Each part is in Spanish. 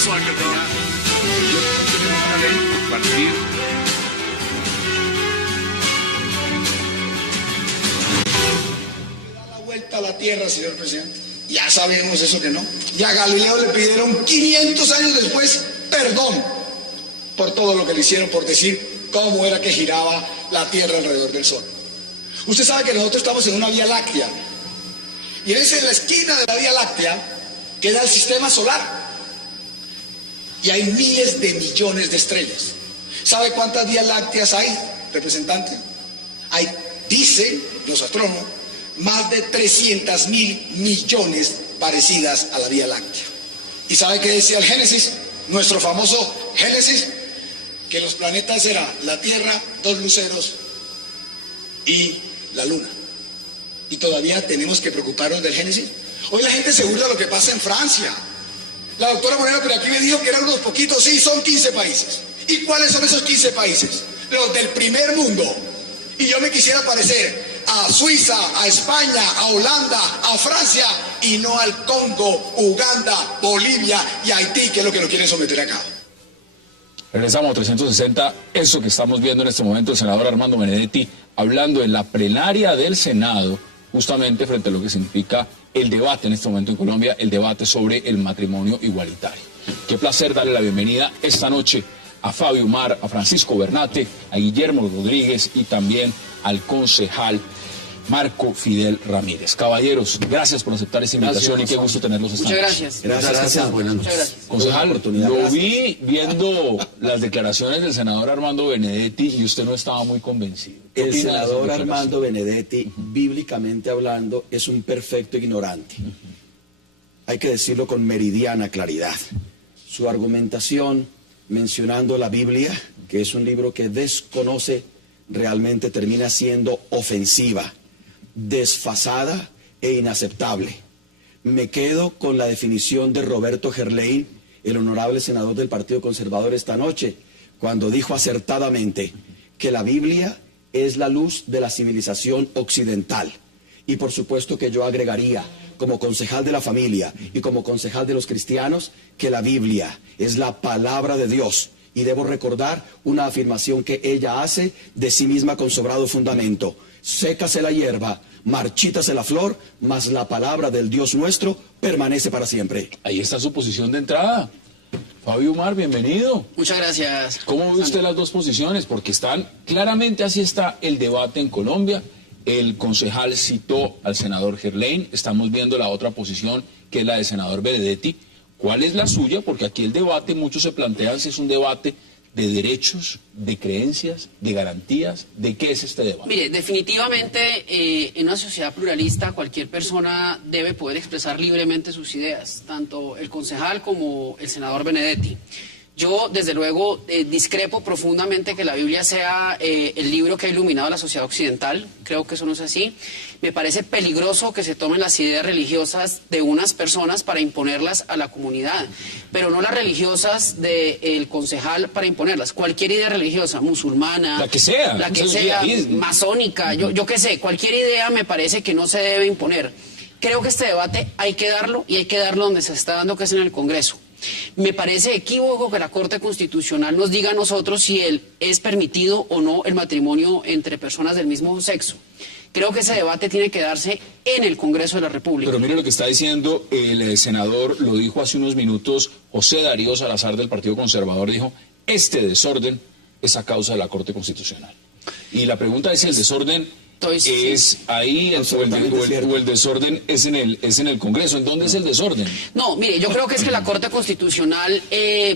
mensual que tenga. Una ley, compartir. Da la vuelta a la tierra, señor presidente. Ya sabemos eso que no. Y a Galileo le pidieron 500 años después perdón por todo lo que le hicieron por decir cómo era que giraba la tierra alrededor del sol. Usted sabe que nosotros estamos en una vía láctea. Y en la esquina de la vía láctea queda el sistema solar. Y hay miles de millones de estrellas. ¿Sabe cuántas vías lácteas hay, representante? Hay, dicen los astrónomos, más de 300.000 millones parecidas a la Vía Láctea. ¿Y sabe qué decía el Génesis? Nuestro famoso Génesis, que los planetas eran la Tierra, 2 luceros y la Luna. ¿Y todavía tenemos que preocuparnos del Génesis? Hoy la gente se burla de lo que pasa en Francia. La doctora Moreno por aquí me dijo que eran unos poquitos, sí, son 15 países. ¿Y cuáles son esos 15 países? Los del primer mundo. Y yo me quisiera parecer a Suiza, a España, a Holanda, a Francia, y no al Congo, Uganda, Bolivia y Haití, que es lo que nos quieren someter acá. Regresamos a 360, eso que estamos viendo en este momento, el senador Armando Benedetti hablando en la plenaria del Senado, justamente frente a lo que significa el debate en este momento en Colombia, el debate sobre el matrimonio igualitario. Qué placer darle la bienvenida esta noche a Fabio Umar, a Francisco Bernate, a Guillermo Rodríguez y también al concejal Marco Fidel Ramírez. Caballeros, gracias por aceptar esta invitación y qué gusto tenerlos esta noche. Muchas gracias. Gracias. Buenas noches. Concejal, lo vi viendo las declaraciones del senador Armando Benedetti y usted no estaba muy convencido. El senador Armando Benedetti, bíblicamente hablando, es un perfecto ignorante. Hay que decirlo con meridiana claridad. Su argumentación, mencionando la Biblia, que es un libro que desconoce, realmente termina siendo ofensiva, desfasada e inaceptable. Me quedo con la definición de Roberto Gerlain, el honorable senador del Partido Conservador esta noche, cuando dijo acertadamente que la Biblia es la luz de la civilización occidental. Y por supuesto que yo agregaría, como concejal de la familia y como concejal de los cristianos, que la Biblia es la palabra de Dios. Y debo recordar una afirmación que ella hace de sí misma con sobrado fundamento. Sécase la hierba, marchítase la flor, mas la palabra del Dios nuestro permanece para siempre. Ahí está su posición de entrada. Fabio Umar, bienvenido. Muchas gracias. ¿Cómo ve usted las dos posiciones? Porque están, claramente así está el debate en Colombia. El concejal citó al senador Gerlain, estamos viendo la otra posición que es la del senador Benedetti. ¿Cuál es la suya? Porque aquí el debate, muchos se plantean si es un debate de derechos, de creencias, de garantías. ¿De qué es este debate? Mire, definitivamente en una sociedad pluralista cualquier persona debe poder expresar libremente sus ideas, tanto el concejal como el senador Benedetti. Yo, desde luego, discrepo profundamente que la Biblia sea el libro que ha iluminado a la sociedad occidental. Creo que eso no es así. Me parece peligroso que se tomen las ideas religiosas de unas personas para imponerlas a la comunidad, pero no las religiosas del concejal para imponerlas. Cualquier idea religiosa, musulmana, la que sea, masónica, yo qué sé, cualquier idea me parece que no se debe imponer. Creo que este debate hay que darlo y hay que darlo donde se está dando, que es en el Congreso. Me parece equívoco que la Corte Constitucional nos diga a nosotros si es permitido o no el matrimonio entre personas del mismo sexo. Creo que ese debate tiene que darse en el Congreso de la República. Pero mire lo que está diciendo el senador, lo dijo hace unos minutos, José Darío Salazar del Partido Conservador, dijo, este desorden es a causa de la Corte Constitucional. Y la pregunta es si el desorden es ahí o el desorden es en el Congreso. ¿En dónde es el desorden? No, mire, yo creo que es que la Corte Constitucional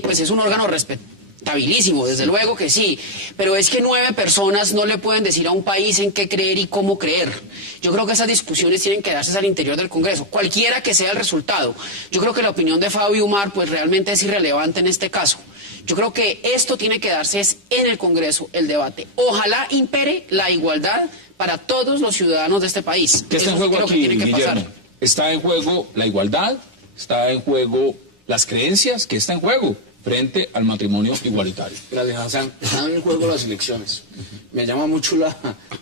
pues es un órgano respetabilísimo, desde luego que sí, pero es que 9 personas no le pueden decir a un país en qué creer y cómo creer. Yo creo que esas discusiones tienen que darse al interior del Congreso, cualquiera que sea el resultado. Yo creo que la opinión de Fabio Umar pues realmente es irrelevante en este caso. Yo creo que esto tiene que darse en el Congreso, el debate. Ojalá impere la igualdad para todos los ciudadanos de este país. ¿Qué está en juego aquí, Guillermo? ¿Está en juego la igualdad? ¿Está en juego las creencias? ¿Qué está en juego frente al matrimonio igualitario? Gracias, Hassan. Están en juego las elecciones. Me llama mucho la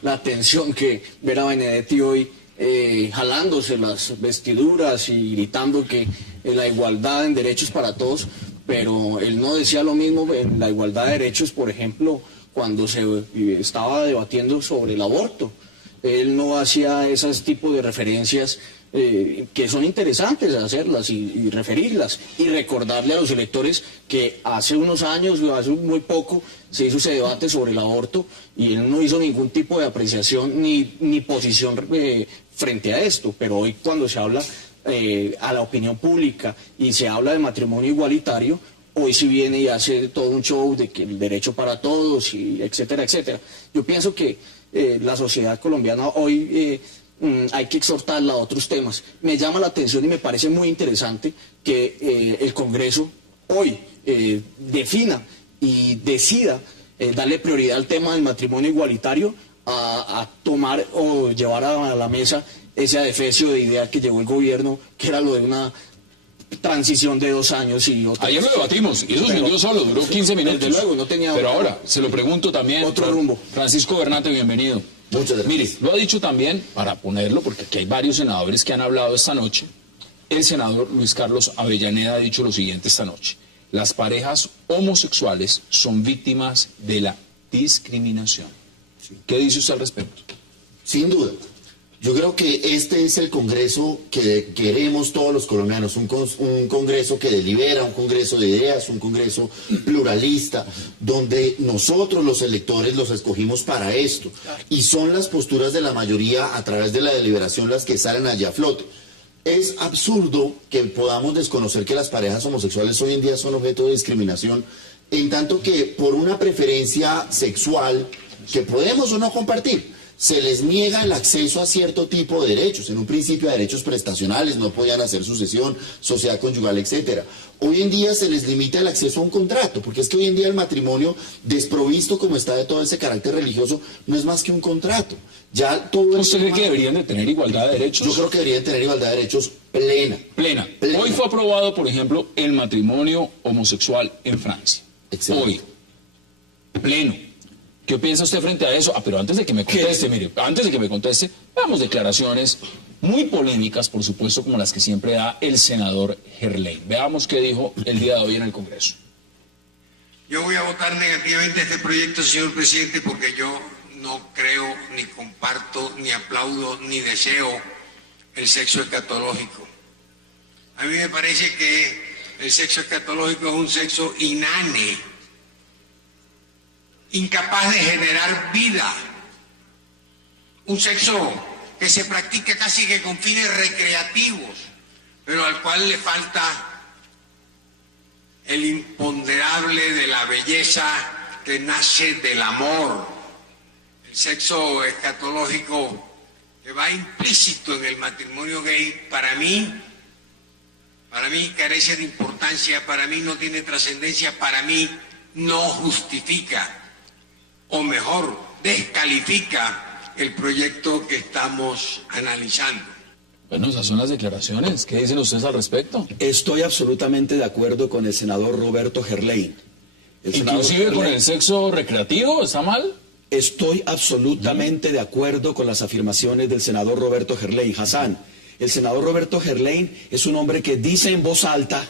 atención que ver a Benedetti hoy jalándose las vestiduras y gritando que la igualdad en derechos para todos, pero él no decía lo mismo en la igualdad de derechos, por ejemplo, cuando se estaba debatiendo sobre el aborto. Él no hacía ese tipo de referencias que son interesantes hacerlas y referirlas y recordarle a los electores que hace unos años, hace muy poco, se hizo ese debate sobre el aborto y él no hizo ningún tipo de apreciación ni posición frente a esto. Pero hoy cuando se habla a la opinión pública y se habla de matrimonio igualitario, hoy sí viene y hace todo un show de que el derecho para todos, y etcétera, etcétera. Yo pienso que la sociedad colombiana hoy hay que exhortarla a otros temas. Me llama la atención y me parece muy interesante que el Congreso hoy defina y decida darle prioridad al tema del matrimonio igualitario, a tomar o llevar a la mesa ese adefesio de idea que llevó el gobierno, que era lo de una transición de 2 años y otra. Ayer lo debatimos y eso se dio solo, duró 15 minutos. Desde luego, no tenía. Pero ahora, se lo pregunto también. Otro rumbo. Francisco Bernate, bienvenido. Muchas gracias. Mire, lo ha dicho también, para ponerlo, porque aquí hay varios senadores que han hablado esta noche. El senador Luis Carlos Avellaneda ha dicho lo siguiente esta noche: las parejas homosexuales son víctimas de la discriminación. ¿Qué dice usted al respecto? Sin duda. Yo creo que este es el Congreso que queremos todos los colombianos, un Congreso que delibera, un Congreso de ideas, un Congreso pluralista, donde nosotros los electores los escogimos para esto. Y son las posturas de la mayoría a través de la deliberación las que salen allá a flote. Es absurdo que podamos desconocer que las parejas homosexuales hoy en día son objeto de discriminación, en tanto que por una preferencia sexual que podemos o no compartir, se les niega el acceso a cierto tipo de derechos. En un principio a derechos prestacionales, no podían hacer sucesión, sociedad conyugal, etcétera. Hoy en día se les limita el acceso a un contrato, porque es que hoy en día el matrimonio, desprovisto como está de todo ese carácter religioso, no es más que un contrato. Ya todo ¿Usted cree que deberían de tener igualdad de derechos? Yo creo que deberían tener igualdad de derechos plena. Plena. Plena. Hoy fue aprobado, por ejemplo, el matrimonio homosexual en Francia. Excelente. Hoy. Pleno. ¿Qué piensa usted frente a eso? Pero antes de que me conteste, mire, antes de que me conteste, veamos declaraciones muy polémicas, por supuesto, como las que siempre da el senador Gerlain. Veamos qué dijo el día de hoy en el Congreso. Yo voy a votar negativamente este proyecto, señor presidente, porque yo no creo, ni comparto, ni aplaudo, ni deseo el sexo escatológico. A mí me parece que el sexo escatológico es un sexo inane, incapaz de generar vida, un sexo que se practica casi que con fines recreativos, pero al cual le falta el imponderable de la belleza que nace del amor. El sexo escatológico que va implícito en el matrimonio gay, para mí carece de importancia, para mí no tiene trascendencia, para mí no justifica, o mejor, descalifica el proyecto que estamos analizando. Bueno, esas son las declaraciones. ¿Qué dicen ustedes al respecto? Estoy absolutamente de acuerdo con el senador Roberto Gerlain. Inclusive con el sexo recreativo, ¿está mal? Estoy absolutamente de acuerdo con las afirmaciones del senador Roberto Gerlain. Hassan, el senador Roberto Gerlain es un hombre que dice en voz alta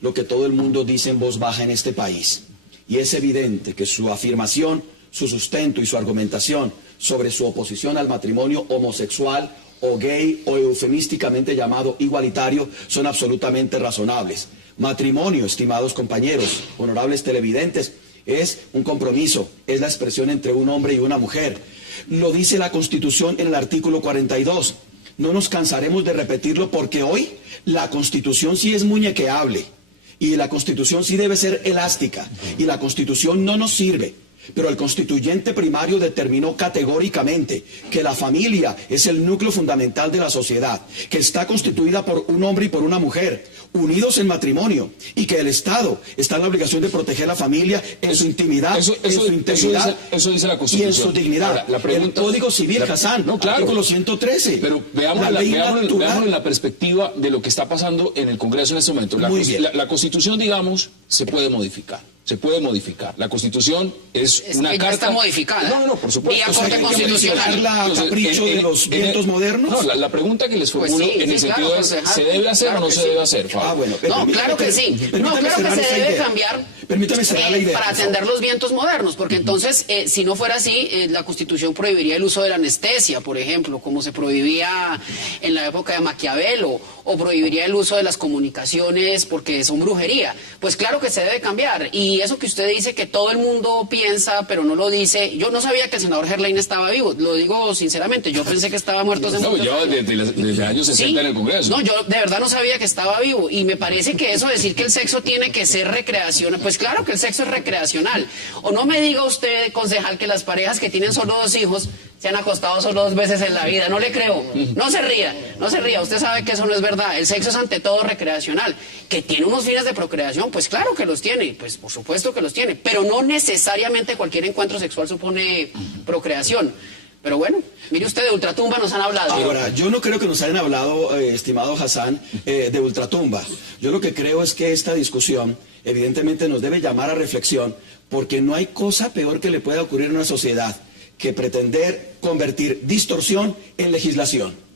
lo que todo el mundo dice en voz baja en este país. Y es evidente que su afirmación, su sustento y su argumentación sobre su oposición al matrimonio homosexual o gay o eufemísticamente llamado igualitario son absolutamente razonables. Matrimonio, estimados compañeros, honorables televidentes, es un compromiso, es la expresión entre un hombre y una mujer. Lo dice la Constitución en el artículo 42. No nos cansaremos de repetirlo porque hoy la Constitución sí es muñequeable y la Constitución sí debe ser elástica y la Constitución no nos sirve. Pero el constituyente primario determinó categóricamente que la familia es el núcleo fundamental de la sociedad, que está constituida por un hombre y por una mujer, unidos en matrimonio, y que el Estado está en la obligación de proteger la familia en su intimidad, en su integridad eso dice la y Constitución. en su dignidad. Ahora, la pregunta, el Código Civil, Hassan, no, claro, artículo 113. Pero veámoslo en la perspectiva de lo que está pasando en el Congreso en este momento. Muy bien. La Constitución, digamos, se puede modificar. se puede modificar. La Constitución es una que ya carta... está modificada. No, por supuesto. Vía O sea, Corte hay que Constitucional. Entonces, capricho de los vientos modernos. No, la pregunta que les formulo Pues sí, en el sí, sentido claro, es, concejal. ¿se debe hacer Claro o no que se sí. debe hacer, Fabio? Bueno, No, claro que sí. No, claro que se debe cambiar. Permítame cerrar la idea. Para atender los vientos modernos, porque entonces, si no fuera así, la Constitución prohibiría el uso de la anestesia, por ejemplo, como se prohibía en la época de Maquiavelo, o prohibiría el uso de las comunicaciones porque son brujería. Pues claro que se debe cambiar. Y eso que usted dice que todo el mundo piensa, pero no lo dice, yo no sabía que el senador Gerlain estaba vivo, lo digo sinceramente, yo pensé que estaba muerto hace No, mucho lleva tiempo. desde años 60 en el Congreso. No, yo de verdad no sabía que estaba vivo y me parece que eso decir que el sexo tiene que ser recreacional, pues claro que el sexo es recreacional. O no me diga usted, concejal, que las parejas que tienen solo 2 hijos se han acostado solo 2 veces en la vida, no le creo. No se ría, usted sabe que eso no es verdad. El sexo es ante todo recreacional. Que tiene unos fines de procreación, pues claro que los tiene, pues por supuesto que los tiene, pero no necesariamente cualquier encuentro sexual supone procreación. Pero bueno, mire usted, de ultratumba nos han hablado. Ahora, yo no creo que nos hayan hablado, estimado Hassan, de ultratumba. Yo lo que creo es que esta discusión evidentemente nos debe llamar a reflexión, porque no hay cosa peor que le pueda ocurrir en una sociedad que pretender convertir distorsión en legislación.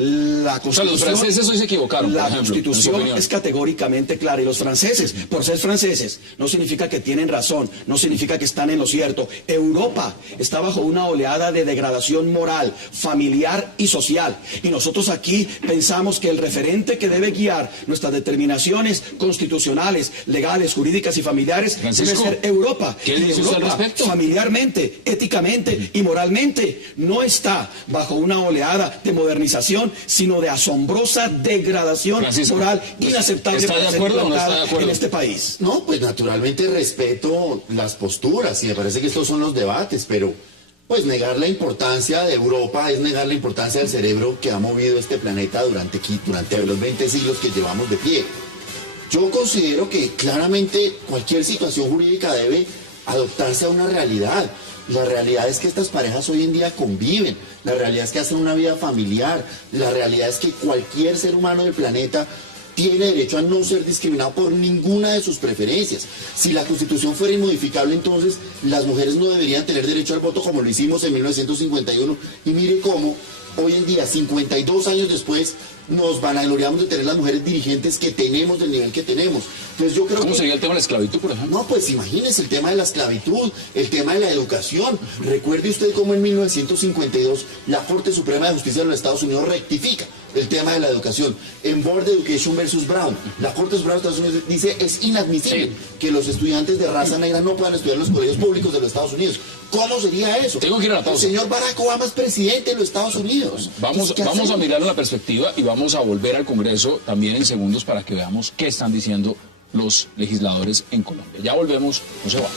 La O sea, los Constitución, franceses hoy se equivocaron, por la ejemplo, en su Constitución opinión. es categóricamente clara, y los franceses, por ser franceses, no significa que tienen razón, no significa que están en lo cierto. Europa está bajo una oleada de degradación moral, familiar y social, y nosotros aquí pensamos que el referente que debe guiar nuestras determinaciones constitucionales, legales, jurídicas y familiares Francisco, debe ser Europa. ¿qué Y dice usted al Europa, respecto? familiarmente, éticamente y moralmente, no está bajo una oleada de modernización, sino de asombrosa degradación Francisco, moral inaceptable ¿está de para ser acuerdo o no está implantada de acuerdo? en este país. No, pues naturalmente respeto las posturas y me parece que estos son los debates, pero pues negar la importancia de Europa es negar la importancia del cerebro que ha movido este planeta durante los 20 siglos que llevamos de pie. Yo considero que claramente cualquier situación jurídica debe adoptarse a una realidad. La realidad es que estas parejas hoy en día conviven, la realidad es que hacen una vida familiar, la realidad es que cualquier ser humano del planeta tiene derecho a no ser discriminado por ninguna de sus preferencias. Si la Constitución fuera inmodificable, entonces las mujeres no deberían tener derecho al voto como lo hicimos en 1951. Y mire cómo hoy en día, 52 años después, nos vanagloriamos de tener las mujeres dirigentes que tenemos del nivel que tenemos. Entonces yo creo ¿Cómo que... sería el tema de la esclavitud, por ejemplo? No, pues imagínese el tema de la esclavitud, el tema de la educación. Recuerde usted cómo en 1952 la Corte Suprema de Justicia de los Estados Unidos rectifica el tema de la educación. En Board Education versus Brown, la Corte Suprema de Estados Unidos dice es inadmisible que los estudiantes de raza negra no puedan estudiar en los colegios públicos de los Estados Unidos. ¿Cómo sería eso? Tengo que ir a la pausa. El señor Barack Obama es presidente de los Estados Unidos. Vamos ¿Qué a hacemos? mirar la perspectiva y vamos a volver al Congreso también en segundos para que veamos qué están diciendo los legisladores en Colombia. Ya volvemos, no se va.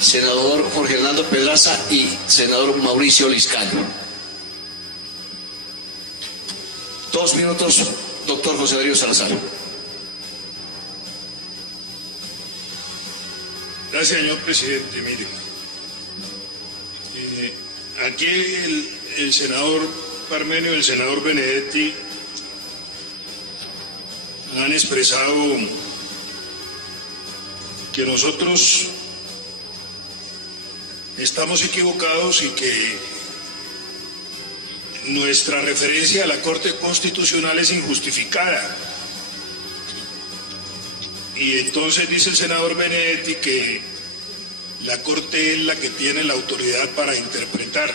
Senador Jorge Hernando Pedraza y senador Mauricio Liscano. 2 minutos, doctor José Darío Salazar. Gracias, señor presidente. Mire, aquí el senador Parmenio y el senador Benedetti han expresado que nosotros estamos equivocados y que nuestra referencia a la Corte Constitucional es injustificada. Y entonces dice el senador Benedetti que la Corte es la que tiene la autoridad para interpretar.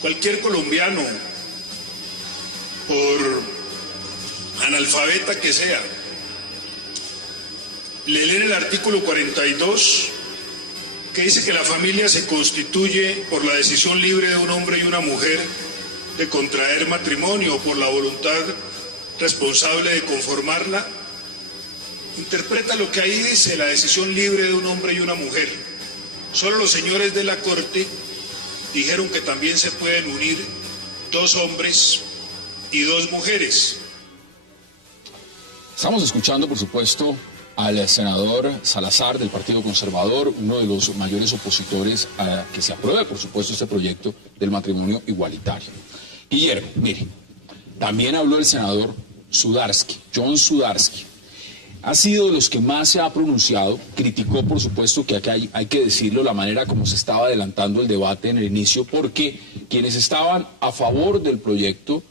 Cualquier colombiano, por analfabeta que sea, le leen el artículo 42, que dice que la familia se constituye por la decisión libre de un hombre y una mujer de contraer matrimonio o por la voluntad responsable de conformarla. Interpreta lo que ahí dice, la decisión libre de un hombre y una mujer. Solo los señores de la Corte dijeron que también se pueden unir 2 hombres y 2 mujeres. Estamos escuchando, por supuesto, al senador Salazar del Partido Conservador, uno de los mayores opositores a que se apruebe, por supuesto, este proyecto del matrimonio igualitario. Guillermo, mire, también habló el senador Sudarsky, John Sudarsky. Ha sido de los que más se ha pronunciado, criticó por supuesto que acá hay que decirlo, la manera como se estaba adelantando el debate en el inicio, porque quienes estaban a favor del proyecto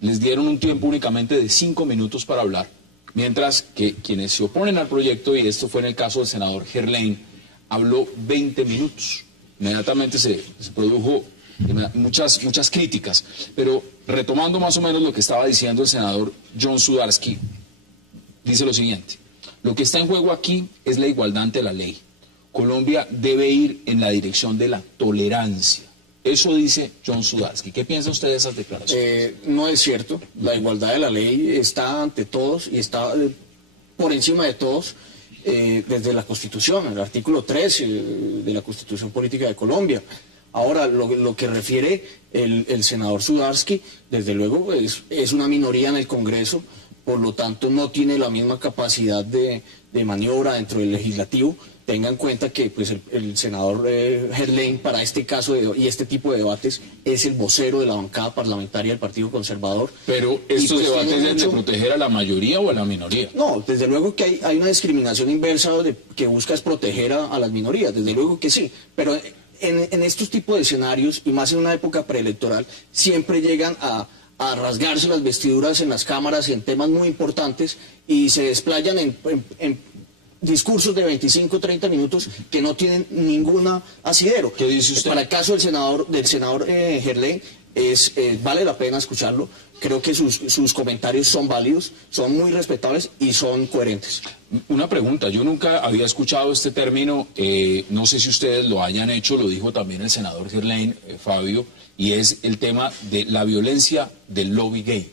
les dieron un tiempo únicamente de 5 minutos para hablar, mientras que quienes se oponen al proyecto, y esto fue en el caso del senador Gerlain, habló 20 minutos. Inmediatamente se produjo muchas críticas, pero retomando más o menos lo que estaba diciendo el senador John Sudarsky, dice lo siguiente: lo que está en juego aquí es la igualdad ante la ley. Colombia debe ir en la dirección de la tolerancia. Eso dice John Sudarsky. ¿Qué piensa usted de esas declaraciones? No es cierto. La igualdad de la ley está ante todos y está por encima de todos desde la Constitución, el artículo 3 de la Constitución Política de Colombia. Ahora, lo que refiere el senador Sudarsky, desde luego es una minoría en el Congreso, por lo tanto no tiene la misma capacidad de maniobra dentro del legislativo. Tenga en cuenta que pues, el senador Gerlain, para este caso y este tipo de debates, es el vocero de la bancada parlamentaria del Partido Conservador. Pero estos pues, debates deben de proteger a la mayoría o a la minoría. No, desde luego que hay una discriminación inversa que busca es proteger a las minorías, desde luego que sí, pero en estos tipos de escenarios, y más en una época preelectoral, siempre llegan a rasgarse las vestiduras en las cámaras y en temas muy importantes y se desplayan en discursos de 25 o 30 minutos que no tienen ningún asidero. ¿Qué dice usted? Para el caso del senador Gerlain, vale la pena escucharlo. Creo que sus comentarios son válidos, son muy respetables y son coherentes. Una pregunta, yo nunca había escuchado este término, no sé si ustedes lo hayan hecho, lo dijo también el senador Gerlain, Fabio, y es el tema de la violencia del lobby gay.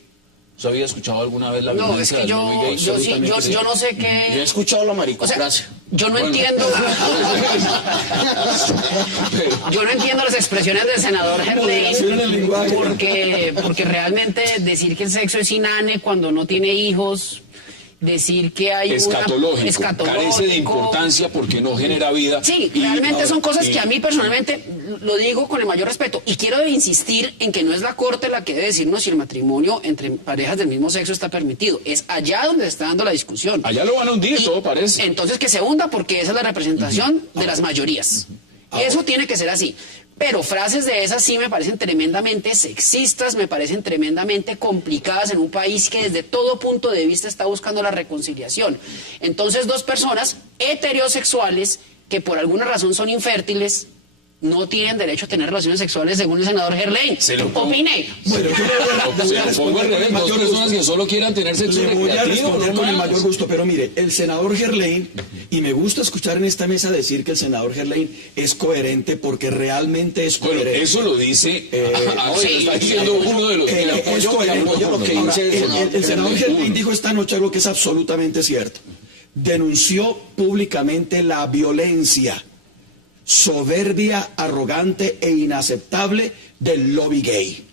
¿Usted había escuchado alguna vez la violencia del lobby gay? Yo no sé qué... Yo he escuchado la maricocracia. Yo no entiendo... Yo no entiendo las expresiones del senador Gerlain, porque realmente decir que el sexo es inane cuando no tiene hijos... decir que hay escatológico, carece de importancia porque no genera vida. Sí, realmente son cosas que a mí personalmente, lo digo con el mayor respeto, y quiero insistir en que no es la Corte la que debe decirnos si el matrimonio entre parejas del mismo sexo está permitido, es allá donde se está dando la discusión. Allá lo van a hundir, todo parece. Entonces que se hunda porque esa es la representación de las mayorías. Eso tiene que ser así. Pero frases de esas sí me parecen tremendamente sexistas, me parecen tremendamente complicadas en un país que desde todo punto de vista está buscando la reconciliación. Entonces, dos personas heterosexuales que por alguna razón son infértiles no tienen derecho a tener relaciones sexuales según el senador Gerlain. Opine. Bueno, se lo pongo al revés, dos personas que solo quieran tener sexo recreativo. Le voy a responder con el mayor gusto, pero mire, el senador Gerlain, y me gusta escuchar en esta mesa decir que el senador Gerlain es coherente porque realmente es coherente. Bueno, eso lo dice, está diciendo uno de los que le apoyo lo que dice el senador Gerlain dijo esta noche algo que es absolutamente cierto. Denunció públicamente la violencia soberbia, arrogante e inaceptable del lobby gay.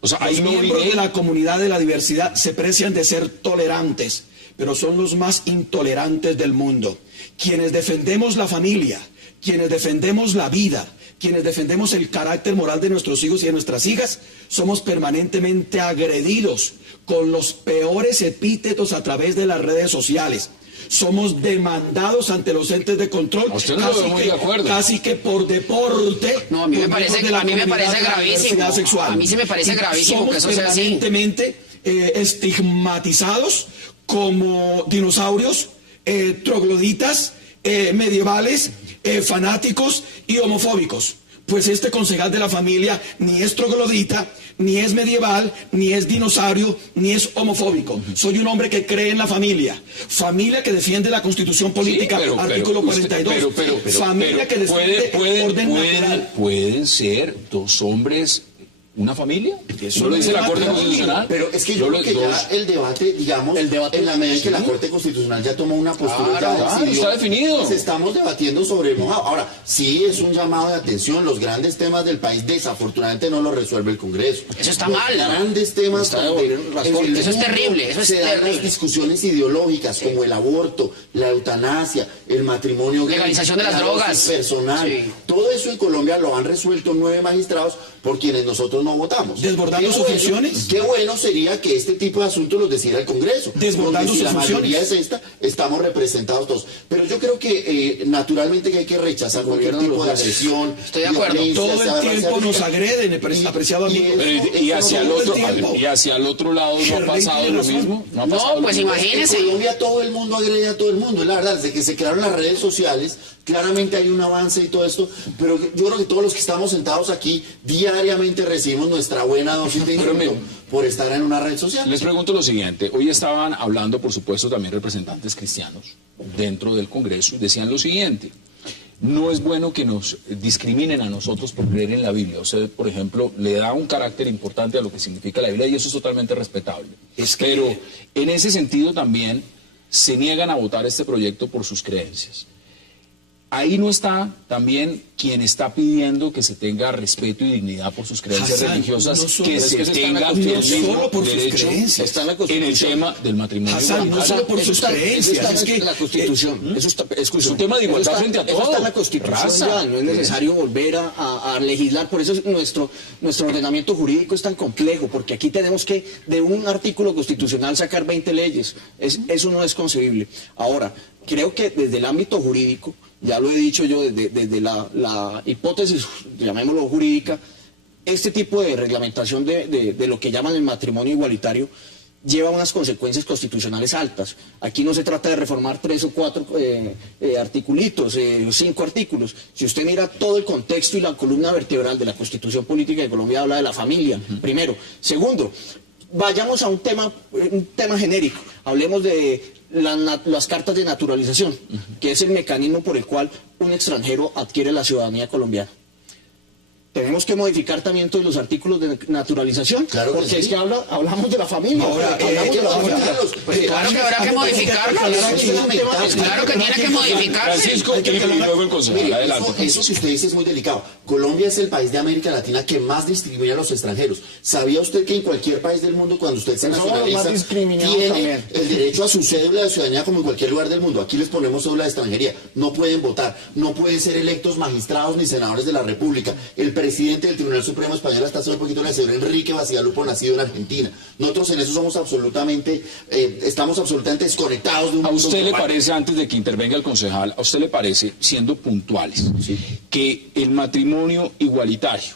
O sea, los miembros de la comunidad de la diversidad se precian de ser tolerantes, pero son los más intolerantes del mundo. Quienes defendemos la familia, quienes defendemos la vida, quienes defendemos el carácter moral de nuestros hijos y de nuestras hijas, somos permanentemente agredidos con los peores epítetos a través de las redes sociales. Somos demandados ante los entes de control, casi que por deporte. No, a mí me parece gravísimo. Sexual. A mí sí me parece gravísimo somos que eso sea así. Permanentemente estigmatizados como dinosaurios, trogloditas, medievales, fanáticos y homofóbicos. Pues este concejal de la familia ni es troglodita, ni es medieval, ni es dinosaurio, ni es homofóbico. Soy un hombre que cree en la familia. Familia que defiende la Constitución Política, artículo 42. Familia que defiende el orden natural. Pueden ser dos hombres una familia. Eso ¿No lo dice la Corte no, Constitucional? Pero es que yo creo que ya el debate, digamos, en la medida en que la Corte Constitucional ya tomó una postura, Claro, está definido. pues estamos debatiendo sobre el mojado. Ahora, sí es un llamado de atención, los grandes temas del país desafortunadamente no los resuelve el Congreso. Eso está Los mal. grandes temas donde en el Eso es mundo terrible, eso es se dan terrible. las discusiones ideológicas como el aborto, la eutanasia, el matrimonio gay, Legalización de las la drogas. dosis personal. Sí. Todo eso en Colombia lo han resuelto 9 magistrados por quienes nosotros no votamos. Desbordando sus funciones. Qué bueno sería que este tipo de asuntos los decidiera el Congreso. Desbordando donde si sus la mayoría funciones. es esta, estamos representados todos. Pero yo creo que naturalmente que hay que rechazar cualquier tipo de agresión. Estoy de acuerdo. violencia, Todo el sea tiempo racial. nos agreden, apreciado amigo. Y hacia el todo el otro, tiempo. y hacia el otro lado no ha pasado lo mismo. ¿No ha pasado No, lo pues mismo? imagínese. En Colombia todo el mundo agrede a todo el mundo, la verdad, desde que se crearon las redes sociales, claramente hay un avance y todo esto, pero yo creo que todos los que estamos sentados aquí diariamente recibimos nuestra buena dosis de insulto por estar en una red social. Les pregunto lo siguiente, hoy estaban hablando, por supuesto, también representantes cristianos dentro del Congreso y decían lo siguiente: no es bueno que nos discriminen a nosotros por creer en la Biblia. Usted, por ejemplo, le da un carácter importante a lo que significa la Biblia y eso es totalmente respetable. Pero en ese sentido también se niegan a votar este proyecto por sus creencias. Ahí no está también quien está pidiendo que se tenga respeto y dignidad por sus creencias Hassan, religiosas, no solo- que es se que eso está en la tenga el Constitución. mismo No solo por sus derecho creencias. Está en la en el Constitución. tema del matrimonio. Hassan, no solo por Eso sus está creencias. en la Constitución. Eso está, Es un tema de igualdad frente a Eso todo. está en la Constitución Raza. ya, no es necesario volver a legislar. Por eso nuestro ordenamiento jurídico es tan complejo, porque aquí tenemos que de un artículo constitucional sacar 20 leyes. Eso no es concebible. Ahora, creo que desde el ámbito jurídico, ya lo he dicho yo, desde la hipótesis, llamémoslo jurídica, este tipo de reglamentación de lo que llaman el matrimonio igualitario lleva unas consecuencias constitucionales altas. Aquí no se trata de reformar 3 o 4 articulitos, 5 artículos. Si usted mira todo el contexto y la columna vertebral de la Constitución Política de Colombia, habla de la familia, primero. Segundo, vayamos a un tema genérico. Hablemos de las cartas de naturalización, que es el mecanismo por el cual un extranjero adquiere la ciudadanía colombiana. Tenemos que modificar también todos los artículos de naturalización, Claro que porque sí. es que hablamos de la familia. Ahora, hablamos de la familia. Pues claro que habrá que modificarlo. Pues claro que tiene que modificarse. Francisco, y luego el consejo. Mire, Adelante. eso que usted dice es muy delicado. Colombia es el país de América Latina que más discrimina a los extranjeros. ¿Sabía usted que en cualquier país del mundo, cuando usted se Somos los más nacionaliza, discriminados tiene también. el derecho a su cédula de ciudadanía como en cualquier lugar del mundo? Aquí les ponemos cédula de extranjería. No pueden votar, no pueden ser electos magistrados ni senadores de la República. El presidente del Tribunal Supremo Español hasta hace un poquito le aseguró Enrique Bacigalupo, nacido en Argentina. Nosotros en eso somos estamos absolutamente desconectados de un ¿A mundo usted le global. parece, antes de que intervenga el concejal, a usted le parece, siendo puntuales, que el matrimonio igualitario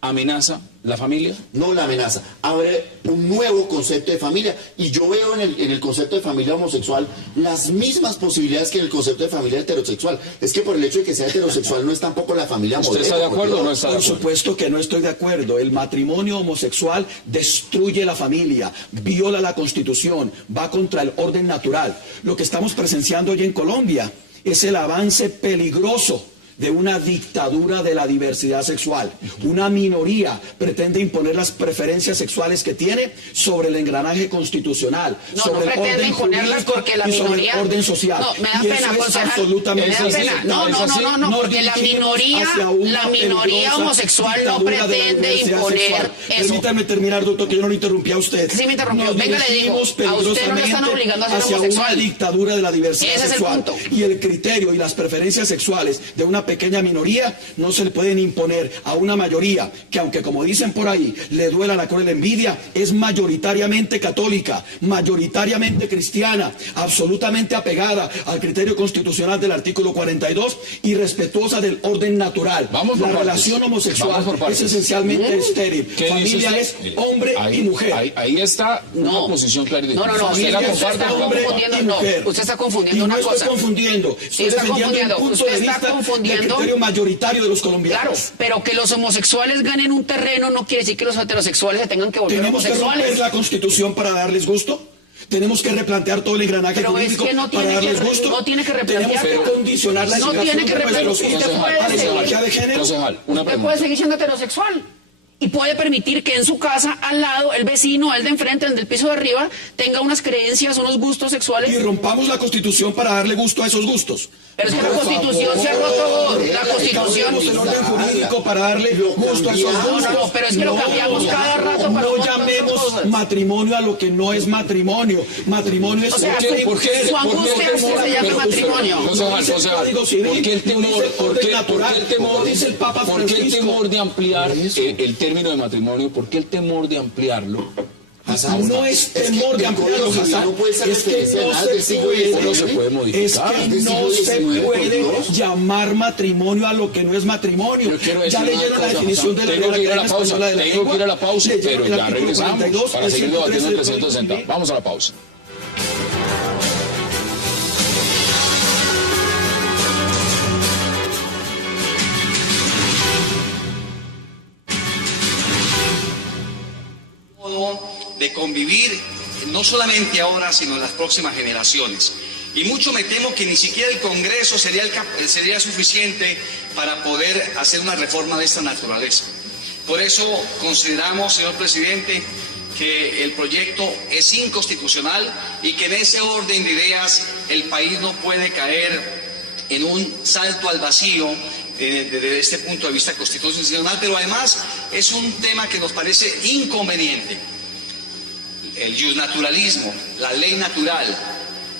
amenaza la familia? No la amenaza, abre un nuevo concepto de familia y yo veo en el concepto de familia homosexual las mismas posibilidades que en el concepto de familia heterosexual. Es que por el hecho de que sea heterosexual no es tampoco la familia ¿Usted modelo. está de por acuerdo o Dios. no está de Por acuerdo? supuesto que no estoy de acuerdo. El matrimonio homosexual destruye la familia, viola la Constitución, va contra el orden natural. Lo que estamos presenciando hoy en Colombia es el avance peligroso de una dictadura de la diversidad sexual. Una minoría pretende imponer las preferencias sexuales que tiene sobre el engranaje constitucional, No, sobre no el pretende orden imponerlas jurídico porque la y sobre minoría... el orden social. No, me da Y eso pena, es concejal. absolutamente Me da pena. así. No, Nos porque la dirigimos minoría hacia una homosexual no dictadura de la pretende diversidad imponer sexual. eso. Permítame terminar, doctor, que yo no lo interrumpí a usted. Sí me interrumpió. Nos Venga, le digo, dirigimos a usted no lo están peligrosamente obligando a ser hacia homosexual. una dictadura de la diversidad Ese es el sexual. punto. Y el criterio y las preferencias sexuales de una pequeña minoría no se le pueden imponer a una mayoría que, aunque como dicen por ahí, le duela la cruel envidia, es mayoritariamente católica, mayoritariamente cristiana, absolutamente apegada al criterio constitucional del artículo 42 y respetuosa del orden natural. Vamos por La partes. relación homosexual Vamos por es partes. esencialmente estéril. ¿Qué Familia dice es usted? hombre y mujer. Ahí está una No. posición clara y No, definitiva. usted ¿Usted la está comparte o no? hombre confundiendo, y no, mujer. usted está confundiendo Y no una estoy cosa. confundiendo, Sí, estoy está defendiendo confundiendo. el punto Usted de está vista del confundiendo. criterio mayoritario de los colombianos. Claro, pero que los homosexuales ganen un terreno no quiere decir que los heterosexuales se tengan que volver ¿Tenemos que romper homosexuales. la Constitución para darles gusto? ¿Tenemos que replantear todo el engranaje Pero es jurídico que no para tiene darles que- gusto? no tiene que Tenemos que replantearlo. condicionar la No educación tiene que de nuestros replantearlo. hijos Usted puede a la seguir. ideología de género. Concejal, una Usted puede pregunta. seguir siendo heterosexual. y puede permitir que en su casa, al lado, el vecino, el de enfrente, el del piso de arriba, tenga unas creencias, unos gustos sexuales. Y rompamos la Constitución para darle gusto a esos gustos. Pero es que la Constitución se ha roto, la Constitución... Cambiamos el orden jurídico para darle gusto a esos gustos. No, pero es que lo cambiamos cada rato para... No llamemos matrimonio a lo que no es matrimonio. Matrimonio es... O sea, ¿Por qué su angustia es que se llame matrimonio. ¿Por qué el temor? ¿Por qué el temor de ampliar el término de matrimonio? ¿Por qué el temor de ampliarlo? No es temor de ampliarlo, Hassan, es que no se puede modificar. Es que no se puede llamar matrimonio a lo que no es matrimonio. Ya leyeron la definición de la Tengo que ir a la pausa, pero ya regresamos para seguir debatiendo el 360. Vamos a la pausa. De convivir no solamente ahora, sino en las próximas generaciones. Y mucho me temo que ni siquiera el Congreso sería suficiente para poder hacer una reforma de esta naturaleza. Por eso consideramos, señor presidente, que el proyecto es inconstitucional y que en ese orden de ideas el país no puede caer en un salto al vacío desde este punto de vista constitucional, pero además es un tema que nos parece inconveniente. El justnaturalismo, la ley natural,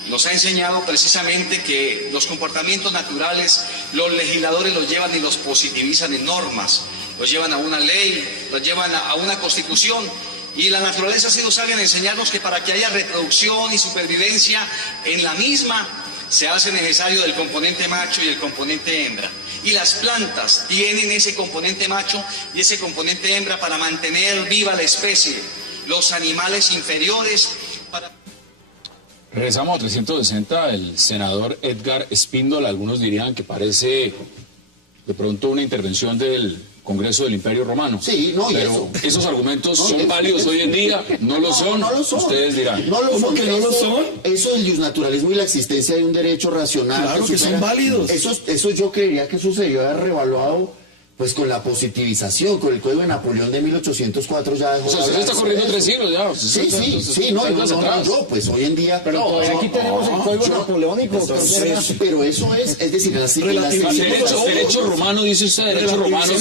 nos ha enseñado precisamente que los comportamientos naturales los legisladores los llevan y los positivizan en normas, los llevan a una ley, los llevan a una constitución, y la naturaleza ha sido sabia en enseñarnos que para que haya reproducción y supervivencia en la misma se hace necesario el componente macho y el componente hembra. Y las plantas tienen ese componente macho y ese componente hembra para mantener viva la especie. Los animales inferiores para... Regresamos a 360, el senador Edgar Espíndola. Algunos dirían que parece de pronto una intervención del Congreso del Imperio Romano. Sí, no, y pero esos argumentos son válidos hoy en día, no lo son. Ustedes dirán. No lo ¿Cómo son, que no lo son? Eso del justnaturalismo y la existencia de un derecho racional. Claro que son válidos. Eso yo creería que eso se debió haber revaluado pues con la positivización, con el Código de Napoleón de 1804 ya dejó. O sea, usted está corriendo 3 siglos ya. Sí, no, pues hoy en día... Pero todavía aquí tenemos el Código Napoleónico. Pero eso es decir, derecho romano, dice usted, derecho romano, que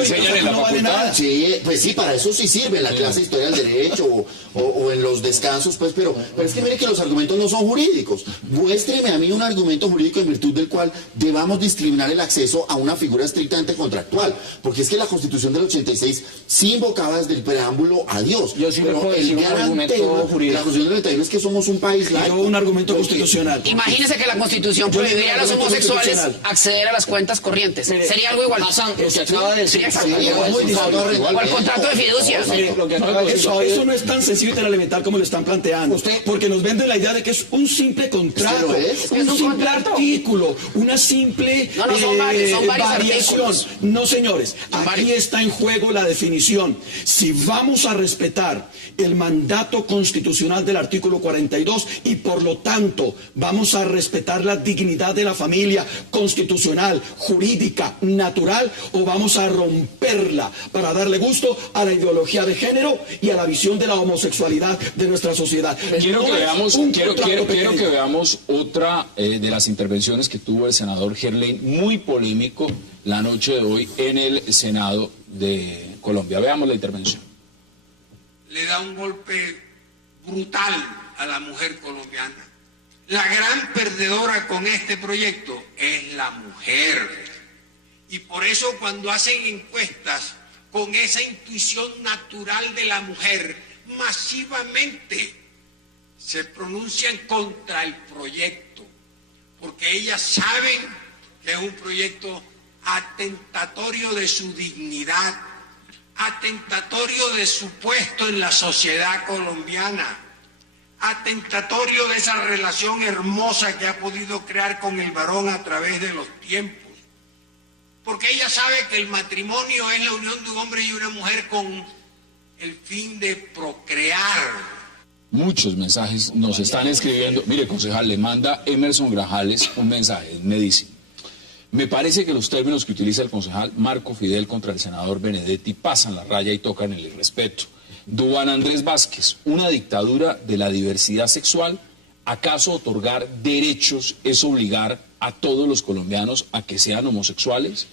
enseñan en la facultad. Sí, pues sí, para eso sí sirve en la clase de Historia del Derecho o en los descansos, pues, pero es que mire que los argumentos no son jurídicos. Muéstreme a mí un argumento jurídico en virtud del cual debamos discriminar el acceso a una figura estrictamente contractual. Porque es que la Constitución del 86 sí invocaba desde el preámbulo a Dios. Yo sí pero puedo decir un argumento jurídico. La Constitución del 91 es que somos un país laico. Yo un argumento constitucional. Imagínese que la Constitución prohibiría a los homosexuales acceder a las cuentas corrientes. Sería algo igual. Hassan, lo que acaba de decir. O al contrato de fiducia. Eso no es tan sencillo y tan elemental como lo están planteando. Porque nos venden la idea de que es un simple contrato, un simple artículo, una simple son varios variación. artículos. No, señores, aquí está en juego la definición. Si vamos a respetar el mandato constitucional del artículo 42 y por lo tanto vamos a respetar la dignidad de la familia constitucional, jurídica, natural, o vamos a romperla para darle gusto a la ideología de género y a la visión de la homosexualidad de nuestra sociedad. Quiero que veamos otra de las intervenciones que tuvo el senador Gerlain, muy polémico la noche de hoy en el Senado de Colombia. Veamos la intervención. Le da un golpe brutal a la mujer colombiana. La gran perdedora con este proyecto es la mujer. Y por eso cuando hacen encuestas con esa intuición natural de la mujer, masivamente se pronuncian contra el proyecto, porque ellas saben que es un proyecto atentatorio de su dignidad, atentatorio de su puesto en la sociedad colombiana, atentatorio de esa relación hermosa que ha podido crear con el varón a través de los tiempos, porque ella sabe que el matrimonio es la unión de un hombre y una mujer con el fin de procrear. Muchos mensajes nos están escribiendo. Mire, concejal, le manda Emerson Grajales un mensaje, me dice: Me parece que los términos que utiliza el concejal Marco Fidel contra el senador Benedetti pasan la raya y tocan el irrespeto. Duván Andrés Vázquez, una dictadura de la diversidad sexual. ¿Acaso otorgar derechos es obligar a todos los colombianos a que sean homosexuales?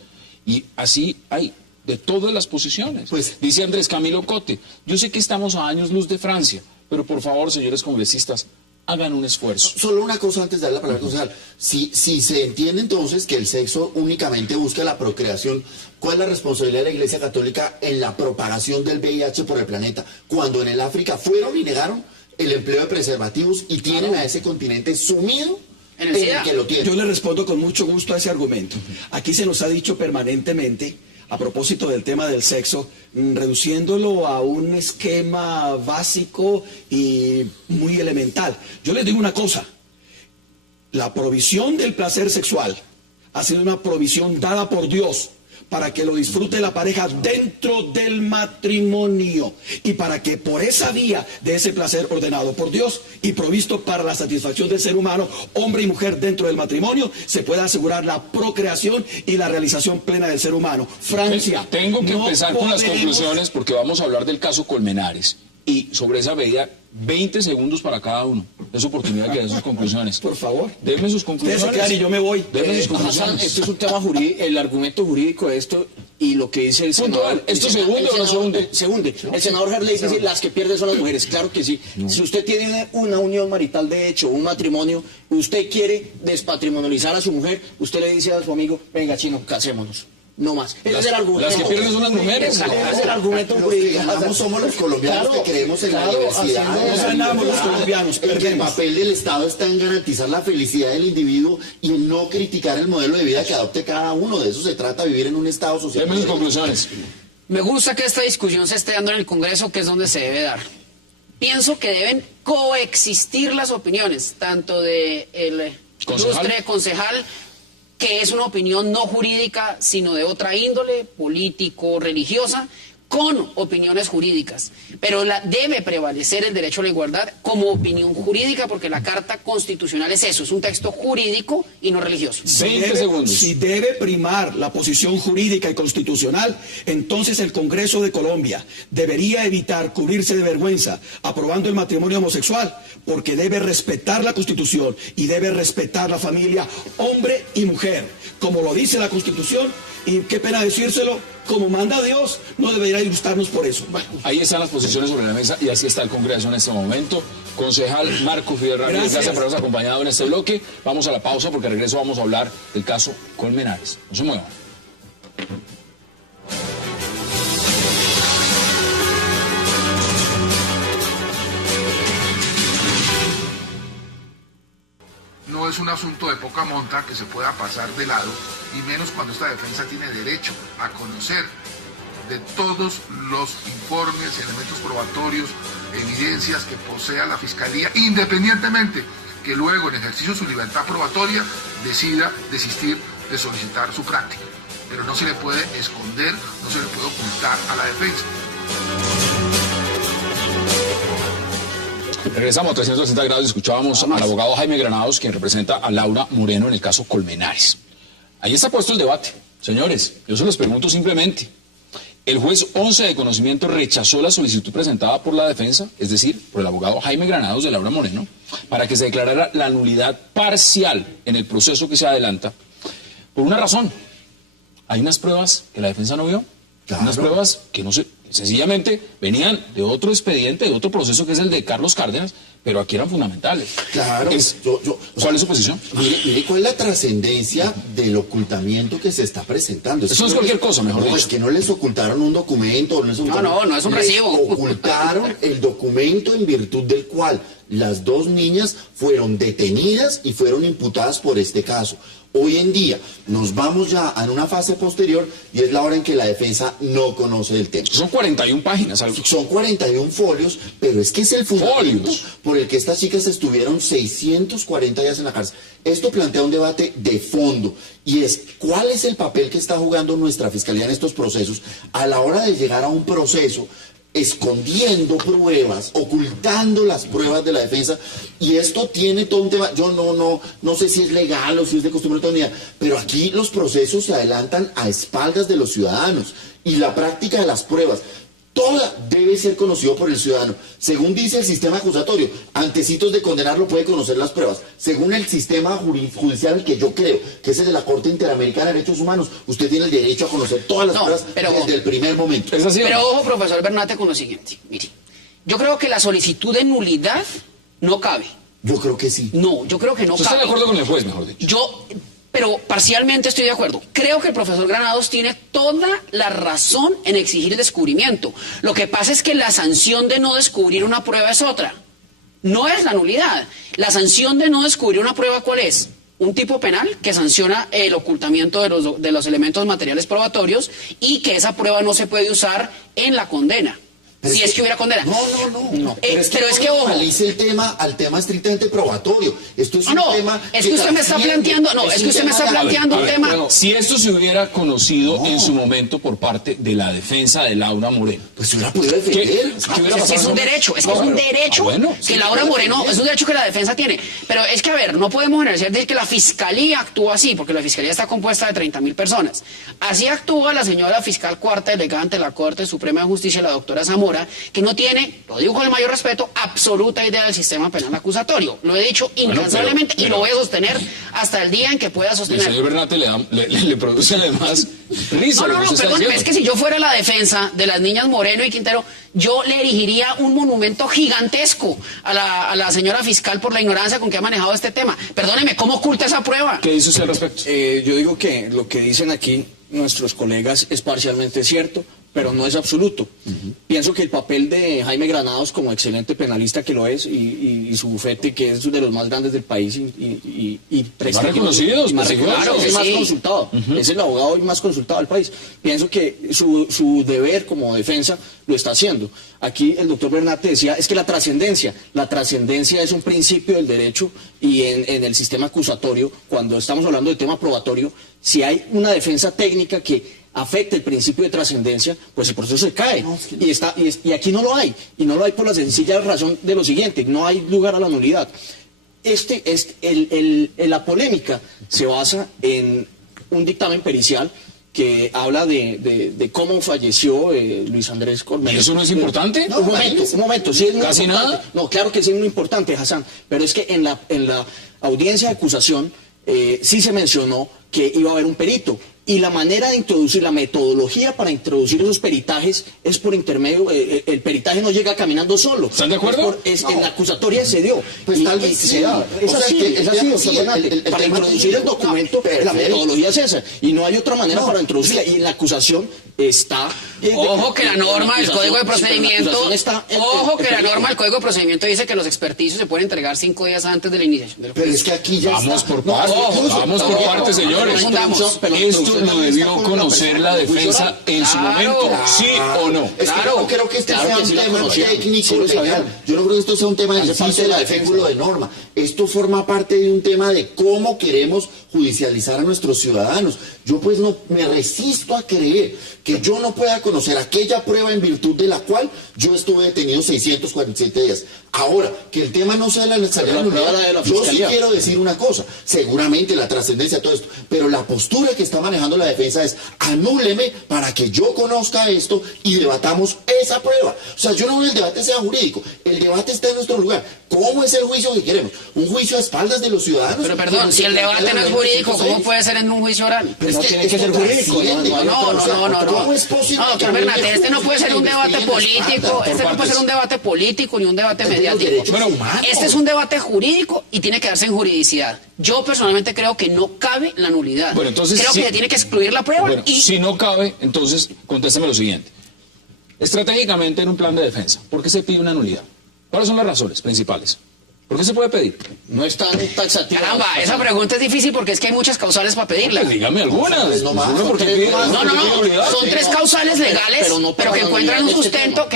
Y así hay de todas las posiciones. Pues, dice Andrés Camilo Cote, yo sé que estamos a años luz de Francia, pero por favor, señores congresistas, hagan un esfuerzo. Solo una cosa antes de darle la palabra al concejal. Si se entiende entonces que el sexo únicamente busca la procreación, ¿cuál es la responsabilidad de la Iglesia Católica en la propagación del VIH por el planeta? Cuando en el África fueron y negaron el empleo de preservativos y tienen a ese continente sumido en el que lo tienen. Yo le respondo con mucho gusto a ese argumento. Aquí se nos ha dicho permanentemente, a propósito del tema del sexo, reduciéndolo a un esquema básico y muy elemental. Yo les digo una cosa, la provisión del placer sexual ha sido una provisión dada por Dios para que lo disfrute la pareja dentro del matrimonio y para que por esa vía de ese placer ordenado por Dios y provisto para la satisfacción del ser humano, hombre y mujer dentro del matrimonio, se pueda asegurar la procreación y la realización plena del ser humano. Francia. Tengo que empezar con las conclusiones porque vamos a hablar del caso Colmenares y sobre esa medida 20 segundos para cada uno. Es oportunidad que dé sus conclusiones. Por favor. Denme sus conclusiones. Ustedes se quedan y yo me voy. Denme sus conclusiones. Este es un tema jurídico, el argumento jurídico de esto y lo que dice el senador. ¿Esto se hunde o no se hunde? Se hunde. El senador Harley dice las que pierden son las mujeres. Claro que sí. Si usted tiene una unión marital de hecho, un matrimonio, usted quiere despatrimonializar a su mujer, usted le dice a su amigo, venga chino, casémonos. No más. Ese es el argumento. Las que pierden son las mujeres. Ese es el argumento jurídico. Somos los colombianos que creemos en la diversidad. No ganamos los colombianos. El papel del Estado está en garantizar la felicidad del individuo y en no criticar el modelo de vida que adopte cada uno. De eso se trata, vivir en un Estado social. Denme sus conclusiones. Me gusta que esta discusión se esté dando en el Congreso, que es donde se debe dar. Pienso que deben coexistir las opiniones, tanto de el ilustre concejal, que es una opinión no jurídica, sino de otra índole, político, religiosa, con opiniones jurídicas. Pero debe prevalecer el derecho a la igualdad como opinión jurídica, porque la Carta Constitucional es eso, es un texto jurídico y no religioso. 20 segundos. Si debe primar la posición jurídica y constitucional, entonces el Congreso de Colombia debería evitar cubrirse de vergüenza aprobando el matrimonio homosexual, porque debe respetar la Constitución y debe respetar la familia, hombre y mujer, como lo dice la Constitución, y qué pena decírselo, como manda Dios, no debería gustarnos por eso. Bueno, ahí están las posiciones sobre la mesa y así está el Congreso en este momento. Concejal Marco Fidel Ramírez, gracias por habernos acompañado en este bloque. Vamos a la pausa porque al regreso vamos a hablar del caso Colmenares. No se muevan. No es un asunto de poca monta que se pueda pasar de lado, y menos cuando esta defensa tiene derecho a conocer de todos los informes, elementos probatorios, evidencias que posea la Fiscalía, independientemente que luego en ejercicio de su libertad probatoria decida desistir de solicitar su práctica. Pero no se le puede esconder, no se le puede ocultar a la defensa. Regresamos a 360 grados y escuchábamos al abogado Jaime Granados, quien representa a Laura Moreno en el caso Colmenares. Ahí está puesto el debate. Señores, yo se los pregunto simplemente. El juez 11 de conocimiento rechazó la solicitud presentada por la defensa, es decir, por el abogado Jaime Granados de Laura Moreno, para que se declarara la nulidad parcial en el proceso que se adelanta, por una razón. Hay unas pruebas que la defensa no vio, unas pruebas que no se... Sencillamente venían de otro expediente, de otro proceso que es el de Carlos Cárdenas, pero aquí eran fundamentales. Claro. ¿Cuál es su posición? Mire cuál es la trascendencia del ocultamiento que se está presentando. Eso no es cualquier cosa, mejor dicho. Es que no les ocultaron un documento. No es un recibo. Ocultaron el documento en virtud del cual las dos niñas fueron detenidas y fueron imputadas por este caso. Hoy en día nos vamos ya a una fase posterior y es la hora en que la defensa no conoce del tema. Son 41 páginas. Son 41 folios, pero es que es el fundamento por el que estas chicas estuvieron 640 días en la cárcel. Esto plantea un debate de fondo y es ¿cuál es el papel que está jugando nuestra Fiscalía en estos procesos a la hora de llegar a un proceso escondiendo pruebas, ocultando las pruebas de la defensa, y esto tiene todo un tema. Yo no sé si es legal o si es de costumbre, no tengo ni idea, pero aquí los procesos se adelantan a espaldas de los ciudadanos, y la práctica de las pruebas toda debe ser conocido por el ciudadano. Según dice el sistema acusatorio, antecitos de condenarlo puede conocer las pruebas. Según el sistema judicial al que yo creo, que es el de la Corte Interamericana de Derechos Humanos, usted tiene el derecho a conocer todas las pruebas desde el primer momento. ¿Es así? Pero ojo, profesor Bernate, con lo siguiente. Mire, yo creo que la solicitud de nulidad no cabe. Yo creo que sí. No, yo creo que no cabe. ¿Usted está de acuerdo con el juez, mejor dicho? Pero parcialmente estoy de acuerdo. Creo que el profesor Granados tiene toda la razón en exigir descubrimiento. Lo que pasa es que la sanción de no descubrir una prueba es otra. No es la nulidad. La sanción de no descubrir una prueba, ¿cuál es? Un tipo penal que sanciona el ocultamiento de los elementos materiales probatorios y que esa prueba no se puede usar en la condena. Si es que hubiera condena. No. Pero es que ojo, analice el tema al tema estrictamente probatorio. Esto es un tema es que usted me está planteando, un tema. Si esto se hubiera conocido en su momento por parte de la defensa de Laura Moreno, pues se hubiera podido defender. Es un derecho, que Laura Moreno, es un derecho que la defensa tiene. Pero es que, a ver, no podemos generalizar decir que la fiscalía actúa así, porque la fiscalía está compuesta de 30.000 personas. Así actúa la señora fiscal cuarta delegada ante la Corte Suprema de Justicia, la doctora Zamora, que no tiene, lo digo con el mayor respeto, absoluta idea del sistema penal acusatorio. Lo he dicho incansablemente y lo voy a sostener hasta el día en que pueda sostener. El señor Bernate le produce además risa. No, perdóneme, es que si yo fuera la defensa de las niñas Moreno y Quintero, yo le erigiría un monumento gigantesco a la señora fiscal por la ignorancia con que ha manejado este tema. Perdóneme, ¿cómo oculta esa prueba? ¿Qué dice usted al respecto? Yo digo que lo que dicen aquí nuestros colegas es parcialmente cierto, pero no es absoluto. Pienso que el papel de Jaime Granados como excelente penalista que lo es, y su bufete que es de los más grandes del país y más reconocidos, claro, es el más consultado, es el abogado más consultado del país. Pienso que su deber como defensa lo está haciendo. Aquí el doctor Bernate decía, es que la trascendencia es un principio del derecho, y en el sistema acusatorio, cuando estamos hablando de tema probatorio, si hay una defensa técnica que afecta el principio de trascendencia, pues el proceso se cae. Y aquí no lo hay. Y no lo hay por la sencilla razón de lo siguiente: no hay lugar a la nulidad. La polémica se basa en un dictamen pericial que habla de cómo falleció Luis Andrés Cormello. ¿Y eso no es importante? Un momento, sí es muy ¿Casi importante. nada? No, claro que sí es muy importante, Hassan, pero es que en la audiencia de acusación sí se mencionó que iba a haber un perito, y la manera de introducir, la metodología para introducir esos peritajes es por intermedio, el peritaje no llega caminando solo. ¿Están de acuerdo? En la acusatoria se dio. Pues tal vez se da. Es así, para introducir el documento, la metodología es esa, y no hay otra manera para introducirla, y en la acusación está... Ojo que la norma del Código de Procedimiento, Código de Procedimiento dice que los experticios se pueden entregar 5 días antes de la iniciación del juicio. Pero es que aquí ya vamos por partes, señores. Esto lo debió conocer la defensa en su momento, ¿sí o no? Es que yo no creo que este sea un tema técnico, legal. Yo no creo que esto sea un tema de artículo de norma. Esto forma parte de un tema de cómo queremos judicializar a nuestros ciudadanos. Yo pues no me resisto a creer que yo no pueda conocer aquella prueba en virtud de la cual yo estuve detenido 647 días. Ahora, que el tema no sea la necesidad de nulidad, yo sí quiero decir una cosa, seguramente la trascendencia de todo esto, pero la postura que está manejando la defensa es: anúleme para que yo conozca esto y debatamos esa prueba. O sea, yo no creo que el debate sea jurídico, el debate está en nuestro lugar. ¿Cómo es el juicio que queremos? ¿Un juicio a espaldas de los ciudadanos? Pero perdón, si el debate no es jurídico, ¿cómo puede ser en un juicio oral? Pero no tiene que ser jurídico. No. ¿Cómo es posible? No, doctor Bernate, este no puede ser un debate político, ni un debate mediático. Este es un debate jurídico y tiene que darse en juridicidad. Yo personalmente creo que no cabe la nulidad. Bueno, entonces, creo que se tiene que excluir la prueba. Bueno, si no cabe, entonces contésteme lo siguiente. Estratégicamente en un plan de defensa, ¿por qué se pide una nulidad? ¿Cuáles son las razones principales? ¿Por qué se puede pedir? No es tan taxativa. Caramba, esa pregunta es difícil porque es que hay muchas causales para pedirla. Pues dígame algunas. No más, ¿Por qué pide? Son tres causales legales, pero que encuentran un sustento,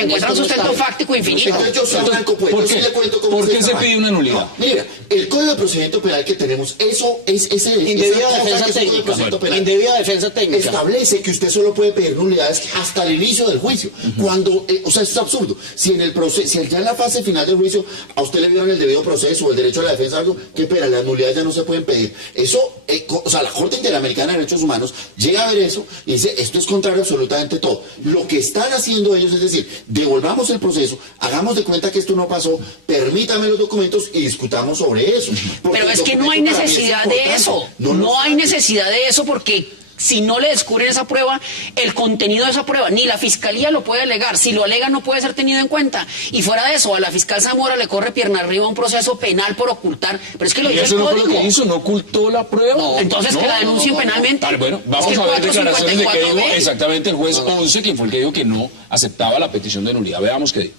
fáctico infinito. Entonces yo soy blanco, pues. ¿Por Yo sí qué? le cuento cómo ¿Por se qué se trabaja. pide una nulidad? Mira, el Código de Procedimiento Penal que tenemos, eso es esa Indebida cosa defensa que es el Código de técnica. Procedimiento Penal. Indebida defensa técnica. Establece que usted solo puede pedir nulidades hasta el inicio del juicio. Cuando, o sea, esto es absurdo. Si en el proceso, si ya en la fase final del juicio a usted le dieron el debido proceso o el derecho a la defensa, algo, ¿qué espera? Las nulidades ya no se pueden pedir. Eso, o sea, la Corte Interamericana de Derechos Humanos llega a ver eso y dice, esto es contrario a absolutamente todo. Lo que están haciendo ellos es decir, devolvamos el proceso, hagamos de cuenta que esto no pasó, permítame los documentos y discutamos sobre eso. Porque Pero el es que no hay documento para mí es necesidad de importante. eso. No No hay necesidad de eso porque si no le descubren esa prueba, el contenido de esa prueba, ni la fiscalía lo puede alegar. Si lo alega, no puede ser tenido en cuenta. Y fuera de eso, a la fiscal Zamora le corre pierna arriba un proceso penal por ocultar. Pero es que lo ¿Y dice eso el no fue lo código. que hizo? ¿No ocultó la prueba? Entonces que la denuncien penalmente. Bueno, vamos Es que a ver declaraciones de que dijo 454B. exactamente el juez 11, quien fue el que dijo que no aceptaba la petición de nulidad. Veamos qué dijo.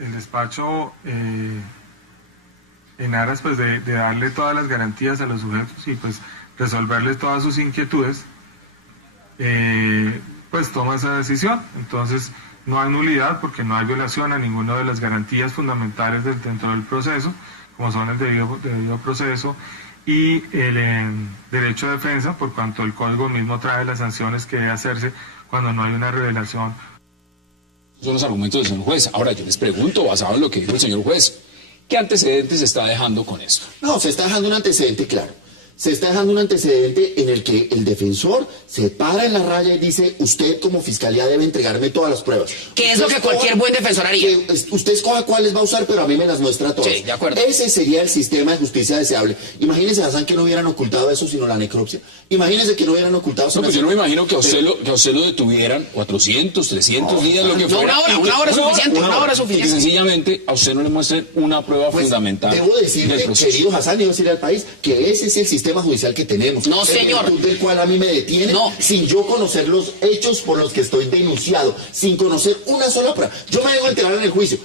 El despacho, en aras pues, de darle todas las garantías a los sujetos y pues resolverles todas sus inquietudes, pues toma esa decisión. Entonces no hay nulidad porque no hay violación a ninguna de las garantías fundamentales dentro del proceso, como son el debido proceso y el derecho de defensa, por cuanto el código mismo trae las sanciones que debe hacerse cuando no hay una revelación. Son los argumentos del señor juez. Ahora yo les pregunto, basado en lo que dijo el señor juez, ¿qué antecedentes se está dejando con esto? No, se está dejando un antecedente claro. Se está dejando un antecedente en el que el defensor se para en la raya y dice, usted como fiscalía debe entregarme todas las pruebas. Que es lo que cualquier buen defensor haría. Usted escoja cuáles va a usar, pero a mí me las muestra todas. Sí, de acuerdo. Ese sería el sistema de justicia deseable. Imagínense, Hassan, que no hubieran ocultado eso sino la necropsia. Imagínense que no hubieran ocultado... No, pues yo no me imagino que a usted lo detuvieran 400, 300 días, lo que No, fuera. una hora es suficiente, una hora es Y que suficiente. sencillamente a usted no le muestren una prueba Pues, fundamental debo del decirle, proceso. querido Hassan, y debo decirle al país que ese es el sistema judicial que tenemos. No, señor. En virtud del cual a mí me detienen No. sin yo conocer los hechos por los que estoy denunciado, sin conocer una sola prueba. Yo me vengo a enterar en el juicio,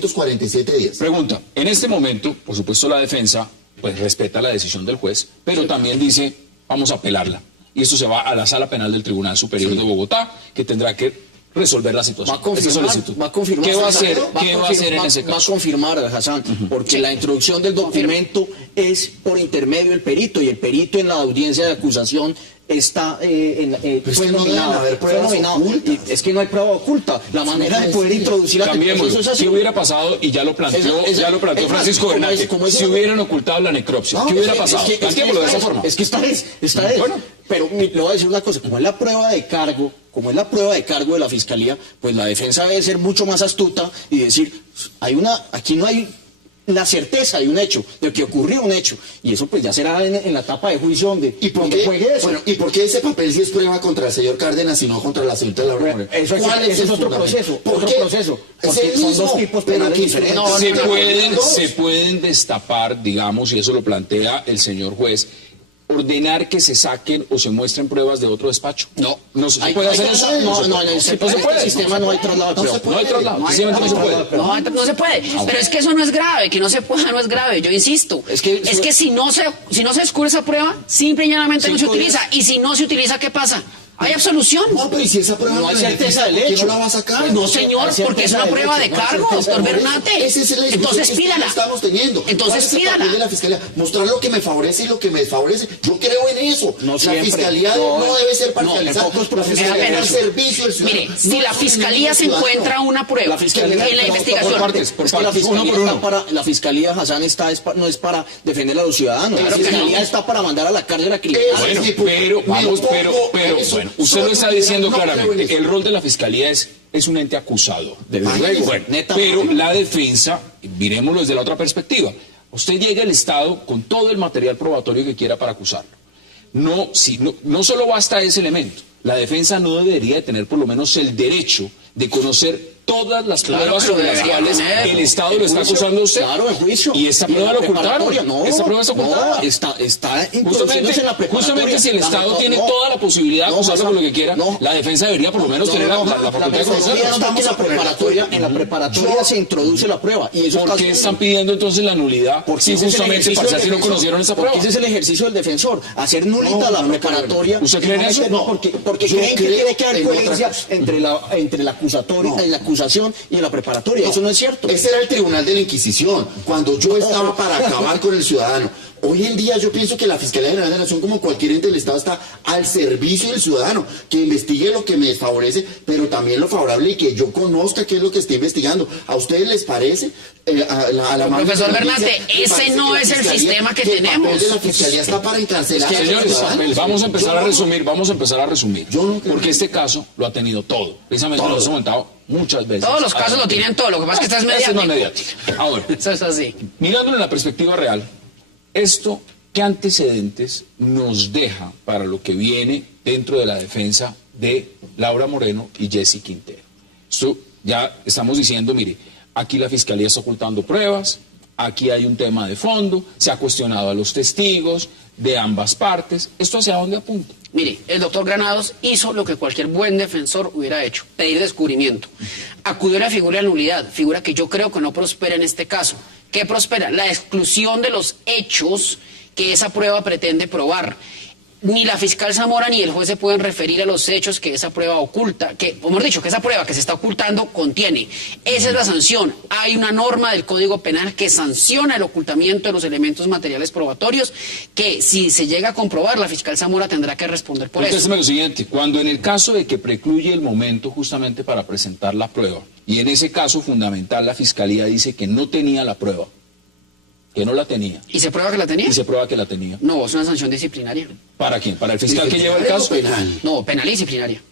647 días. Pregunta, en este momento, por supuesto la defensa pues respeta la decisión del juez, pero también dice, vamos a apelarla. Y eso se va a la Sala Penal del Tribunal Superior de Bogotá, que tendrá que resolver la situación. Esa solicitud. Va a confirmar. ¿Qué va a hacer? Va ¿Qué va a hacer en ese Va a caso? confirmar, Hassan, porque la introducción del documento es por intermedio del perito y el perito en la audiencia de acusación está es fue que no nominado. deben haber Fue pruebas nominado. ocultas. Y es que no hay prueba oculta. La manera de poder introducir la Cambiémoslo. es así. ¿Qué hubiera pasado? Y ya lo planteó, es más, Francisco como Bernal. como Si hubieran ocultado la necropsia, No, ¿qué hubiera es que- pasado? es que Planteémoslo de esa esta forma. es que esta es. Bueno. Pero le voy a decir una cosa, como es la prueba de cargo de la fiscalía, pues la defensa debe ser mucho más astuta y decir, aquí no hay la certeza de un hecho, de que ocurrió un hecho, y eso pues ya será en la etapa de juicio donde ¿Y por donde qué? juegue eso. Bueno, ¿y por qué ese papel sí es prueba contra el señor Cárdenas y no contra la señorita Laura Moreno? Eso es- ¿Cuál ese el es otro fundamento? proceso, ¿Por otro qué? proceso, Es porque el son mismo, dos tipos pero penales diferentes. diferentes. Se pueden destapar, digamos, y eso lo plantea el señor juez, ordenar que se saquen o se muestren pruebas de otro despacho. No se puede hacer eso. No, en el se puede. sistema no hay traslado de prueba. No hay traslado, sencillamente no se puede. No se puede. Pero es que eso no es grave, que no se pueda no es grave. Yo insisto. Es que si no se descubre esa prueba, simple y llanamente no se utiliza. Y si no se utiliza, ¿qué pasa? ¿Hay absolución? No, pero ¿y si esa prueba No hay la certeza del ¿por qué hecho. no la va a sacar? Pues no, señor, Hay porque es certeza una del prueba de hecho, no hay cargo, certeza doctor del hecho. Bernate. Esa es la discusión Entonces que pídala. estamos teniendo. Entonces ¿Cuál es el pídala. papel de la fiscalía? Mostrar lo que me favorece y lo que me desfavorece. Yo creo en eso. No la siempre. fiscalía No, no debe ser no, parcializada. en pocos La procesos fiscalía hay debe dar eso. servicio al ciudadano. Mire, No si la tiene fiscalía ningún se ciudadano. encuentra una prueba La fiscalía, en la investigación. por partes, por Es que la partes, fiscalía uno por uno. está para, la fiscalía, Hassan, no es para defender a los ciudadanos. Claro La que fiscalía no. está para mandar a la cárcel a criminales. Eso Bueno, es mi punto. pero Me vamos, opongo pero a eso. bueno, usted lo está Solo diciendo no creo en claramente. eso. El rol de la fiscalía es un ente acusado. Desde Imagínese, luego. Bueno, netamente. pero la defensa, miremoslo desde la otra perspectiva. Usted llega al Estado con todo el material probatorio que quiera para acusarlo. No solo basta ese elemento. La defensa no debería de tener por lo menos el derecho de conocer todas las Claro, pruebas pero sobre las debería cuales tenerlo. el Estado lo está juicio, acusando a usted. Claro, en juicio. Y esta Y en prueba la lo ocultaron. preparatoria, no, Esta prueba está ocultada. no, está introduciéndose en la preparatoria. Justamente si el La Estado tiene no, toda la posibilidad de no, acusarlo por lo que quiera, no. la defensa debería por lo menos tener la facultad de metodología conocerlo. está que en la preparatoria se introduce la prueba. Y eso ¿Por qué están pidiendo entonces la nulidad? Si justamente pasa si no conocieron esa prueba. Porque ese es el ejercicio del defensor, hacer nulita la preparatoria. ¿Usted cree en eso? No, porque creen que tiene que haber coherencia entre la acusatoria, la acusación y la preparatoria. Eso no es cierto. Ese era el tribunal de la Inquisición, cuando yo estaba para acabar con el ciudadano. Hoy en día yo pienso que la Fiscalía General de la Nación, como cualquier ente del Estado, está al servicio del ciudadano, que investigue lo que me desfavorece, pero también lo favorable y que yo conozca qué es lo que está investigando. ¿A ustedes les parece? Profesor Bernate, ese no es el sistema que tenemos. El papel de la Fiscalía está para encarcelar a los Señores, ciudadanos. vamos a empezar a resumir, porque este caso lo ha tenido todo. Precisamente lo hemos comentado muchas veces. Todos los casos lo tienen todo, lo que pasa es que esta es Ese no mediático. es mediático. Ahora, Eso es así. mirándolo en la perspectiva real, esto, ¿qué antecedentes nos deja para lo que viene dentro de la defensa de Laura Moreno y Jessy Quintero? Esto ya estamos diciendo, mire, aquí la Fiscalía está ocultando pruebas, aquí hay un tema de fondo, se ha cuestionado a los testigos de ambas partes. ¿Esto hacia dónde apunta? Mire, el doctor Granados hizo lo que cualquier buen defensor hubiera hecho, pedir descubrimiento. Acudió a la figura de nulidad, figura que yo creo que no prospera en este caso. ¿Qué prospera? La exclusión de los hechos que esa prueba pretende probar. Ni la fiscal Zamora ni el juez se pueden referir a los hechos que esa prueba oculta, que, o mejor dicho, que esa prueba que se está ocultando contiene. Esa es la sanción. Hay una norma del Código Penal que sanciona el ocultamiento de los elementos materiales probatorios, que si se llega a comprobar, la fiscal Zamora tendrá que responder por eso. Contésteme lo siguiente, cuando en el caso de que precluye el momento justamente para presentar la prueba, y en ese caso fundamental la Fiscalía dice que no tenía la prueba, que no la tenía. ¿Y se prueba que la tenía? Y se prueba que la tenía. No, es una sanción disciplinaria. ¿Para quién? ¿Para el fiscal que lleva el caso? Penal. No, penal y disciplinaria.